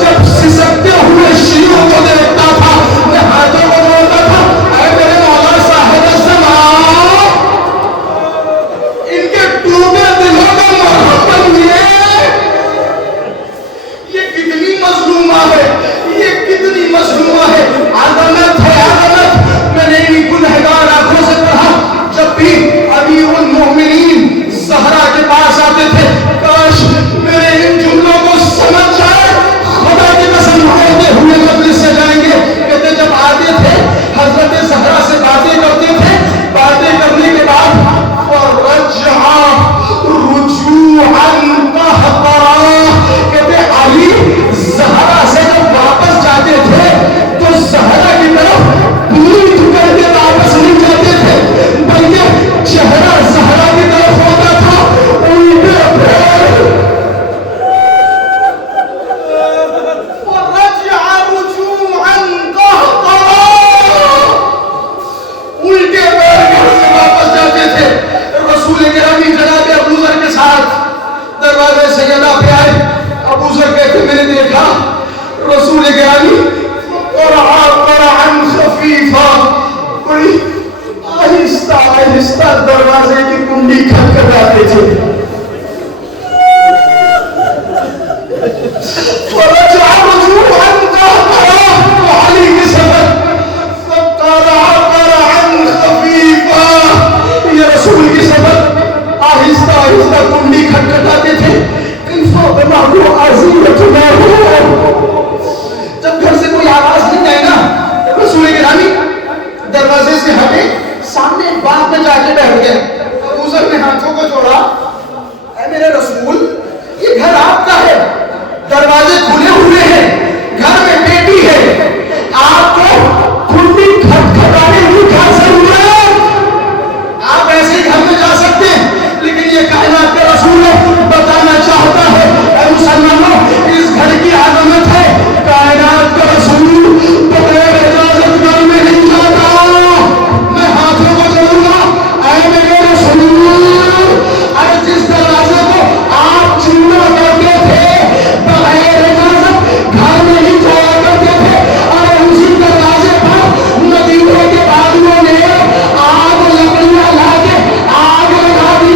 جب سسکتے ہوئے شیعوں کو دیکھتا تھا۔ میں ہاتھوں کو جوڑتا تھا اے میرے مولا صاحب الزمان ان کے ٹوٹے دلوں کا مرہم بنیے، یہ کتنی مظلومہ ہے، یہ کتنی مظلومہ ہے، عظمت ہے عظمت۔ میں نے انہیں گنہگار آنکھوں سے پڑھا، جب بھی امیر المومنین زہرا کے پاس آتے تھے، کاش میرے ان جملوں کو سمجھ جائے، خدا کی قسم ہوتے ہوئے مجلس سے جائیں گے۔ کہتے جب آتے تھے حضرت زہرا سے باتیں کرتے تھے، باتیں کرنے کے بعد وَرَجْعَ رُجُوعًا قَهْقَرًا، کہتے علی زہرا سے جب واپس جاتے تھے تو زہرا کی طرف پیٹھ کر کے واپس نہیں جاتے تھے، بلکہ چہرہ زہرا کی طرف ہوتا تھا، الٹے پھیر۔ وَرَجْعَ رُجُوعًا قَهْقَرًا، الٹے پھیر گھر سے واپس جاتے تھے۔ رسول گرامی جناب ابو ذر کے ساتھ دروازے سے سیدہ پہ آئے، ابو ذر کہتے میں نے دیکھا رسول گرامی قرعا خفیفا، بڑی آہستہ آہستہ دروازے کی کنڈی کھٹکھٹاتے تھے۔ ورجع رجوعا قهقرا، دروازے سے ہٹے سامنے ایک باغ میں جا کے بیٹھ گئے. ابو ذر نے ہاتھوں کو جوڑا, اے میرے رسول یہ گھر آپ کا ہے, دروازے کھلے ہوئے ہیں, گھر میں بیٹی ہے, آپ کو کنڈی کھٹکھٹانے کی کیا ضرورت؟ آپ ایسے گھر میں جا سکتے ہیں, لیکن یہ کائنات کا رسول بتانا چاہتا ہے اے مسلمانوں اس گھر کی عظمت ہے. کائنات کا رسول بغیر اجازت گھر میں نہیں جاتا. میں ہاتھوں کو جوڑوں گا, اے میرے رسول اے جس دروازے کو آپ چنا کرتے تھے بغیر اجازت گھر میں ہی جایا کرتے تھے, اور اسی دروازے پر مدینے کے بادلوں نے آگ لکڑیاں لا کے آگ لگا دی.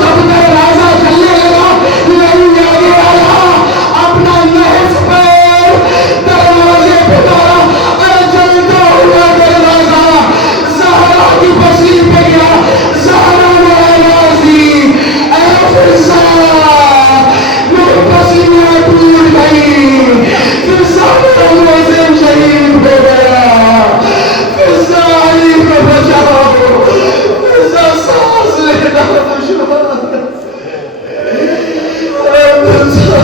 جب دروازہ چلنے لگا نہیں آگے آیا, اپنا نحس پر دروازے پہ ڈالا, اور جلتا ہوا دروازہ زہرا کی پسلی پہ گیا. زہرا نے آواز دی, اے فرزا میری پسلیاں ٹوٹ گئی. فرزا میرا موزن شہید ہو گیا. فرزا علی کو بچاؤ. فرزا سانس لینا دشوار ہے. اے فرزا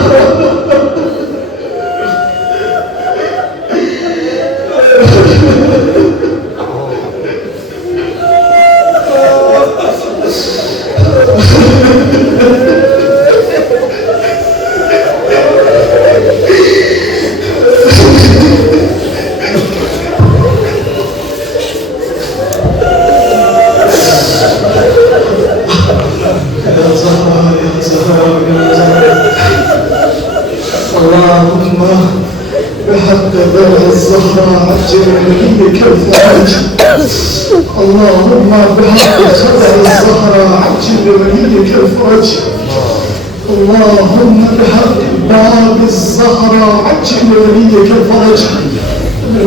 اللهم بحق بلع الزهراء عجل وليك الفرج. اللهم بحق خدع الزهراء عجل وليك الفرج. اللهم بحق باب الزهراء عجل وليك الفرج.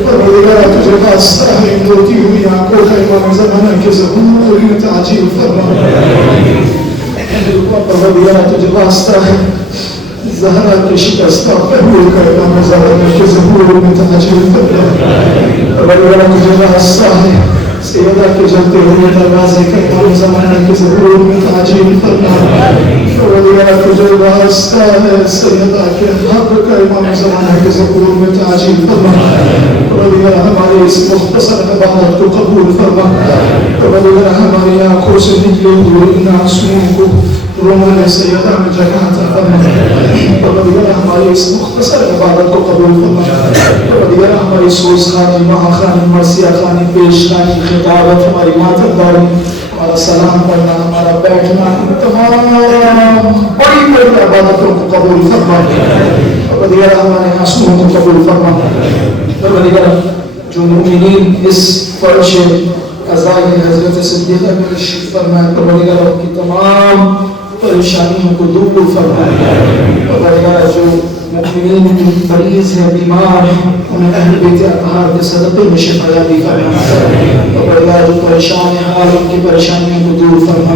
پروردگار تجھے واسطہ ہے موتی ہوئی آنکھوں کا امام زمانہ کے ظہور میں تعجیل فرما. پروردگار تجھے واسطہ ہے زہرا کے شکستہ پہلو کا امام زمانہ کے ظہور میں تعجیل فرما. پروردگار تجھے واسطہ ہے سیدہ کے جلتے ہوئے دروازے کا امام زمانہ کے ظہور میں تعجیل فرما. پروردگار تجھے واسطہ ہے سیدہ کے حق کا امام زمانہ کے ظہور میں تعجیل فرما. پروردگار ہماری اس مختصر عبادت کو قبول فرما. پروردگار ہماری آنکھوں سے نکلے ہوئے ان آنسوؤں کو رومن سیدہ میں جگہ عطا فرما. پروردگار ہماری اس مختصر عبادت کو قبول فرما. پروردگار ہماری سوز خانی, ماہ خانی, مرثیہ خانی, پیش خانی, خطابت, ہماری ماترداری, ہمارا سلام پڑھنا, ہمارا بیٹھنا, تمام بڑی بڑی عبادتوں کو قبول فرما. پروردگار ہمارے حسنوں کو قبول فرما. پروردگار جو مومنین اس فرش قضاء حضرت صدیقہ میں تشریف فرمائے, پروردگار ان کی تمام پریشانیوں کو دور فرمائے. پروردگار جو مؤمنین مریض ہے, بیمار ہیں, انہیں اہل بیت اطہار کے صدقے میں شفا یابی فرما. پروردگار جو پریشان ہیں حال ان کی پریشانیوں کو دور فرما.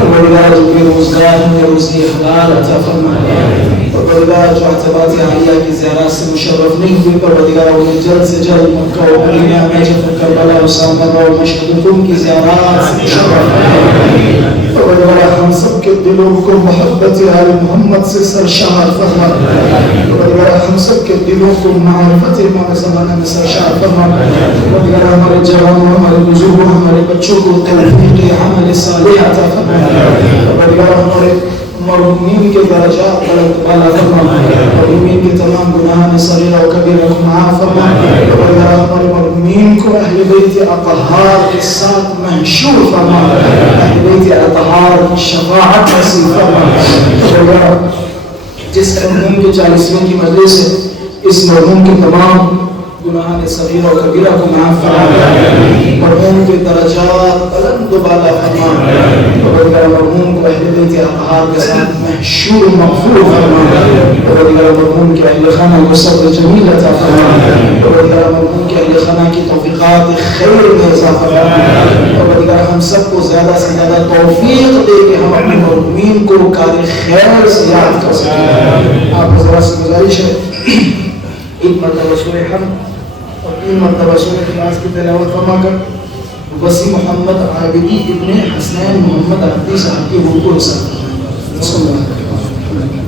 پروردگار جو بے روزگار ہیں روزی حلال عطا فرما. پروردگار جو عتبات عالیہ کی زیارات سے مشرف نہیں ہوئے, پروردگار انہیں جلد سے جلد مکہ و مدینہ میں جب کربلا و سامرا و مشہد قم کی زیارات سے مشرف. پروردگار ہم سب کے دلوں کو محبت آل محمد سے سرشار فرما. پروردگار ہم سب کے دلوں کو معرفت امام زمانہ میں سرشار فرما. پروردگار ہمارے جوانوں, ہمارے بزرگوں, ہمارے بچوں کو توفیق عمل صالح عطا فرما. پروردگار ہمارے مرحومین کے درجات بلند بالا فرما. مرحومین کے تمام گناہان صغیرہ و کبیرہ کو معاف فرما. پروردگار ہمارے مرحومین کو اہل بیت اطہار کے ساتھ محشور فرما. اہل بیت اطہار کی شفاعت نصیب فرما. پروردگار جس مرحوم کے 40ویں کی مجلس ہے, اس مرحوم کے تمام گناہان صغیرہ و کبیرہ کو معاف فرما. مرحوم کے درجات بلند و بالا فرما. پروردگار مرحوم کو اہل بیت اطہار کے ساتھ محشور مغفور فرما. پروردگار مرحوم کے اہل خانہ کو صبر جمیل عطا فرما. پروردگار مرحوم کے اہل خانہ کی توفیقات خیر میں اضافہ فرما. پروردگار ہم سب کو زیادہ سے زیادہ توفیق دے کہ ہم اپنے مرحومین کو کار خیر سے یاد کر سکیں. آپ حضرات سے گزارش ہے ایک مرتبہ سورہ حمد اور 3 مرتبہ سورہ اخلاص کی تلاوت فرما کر وبسي محمد عابدي ابن حسنان محمد عبدي صاحب کے حقوق صاحب صلی اللہ علیہ وسلم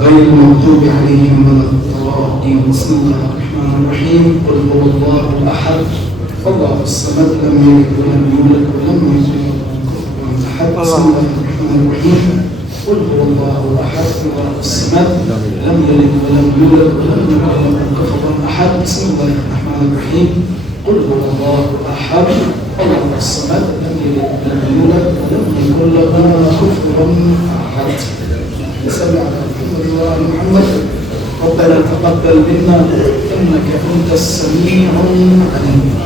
غير المغضوب عليهم ولا الضالين. بسم الله الرحمن الرحيم. قل هو الله احد الله الصمد لم يلد ولم يولد ولم يكن له كفوا احد. بسم الله الرحمن الرحيم. قل هو الله احد الله الصمد لم يلد ولم يولد ولم يكن له كفوا احد. بسم الله الرحمن الرحيم. قل هو الله احد الله الصمد لم يلد ولم يولد ولم يكن له كفوا احد. صل على محمد وعلى محمد. ربنا تقبل منا انك انت السميع العليم.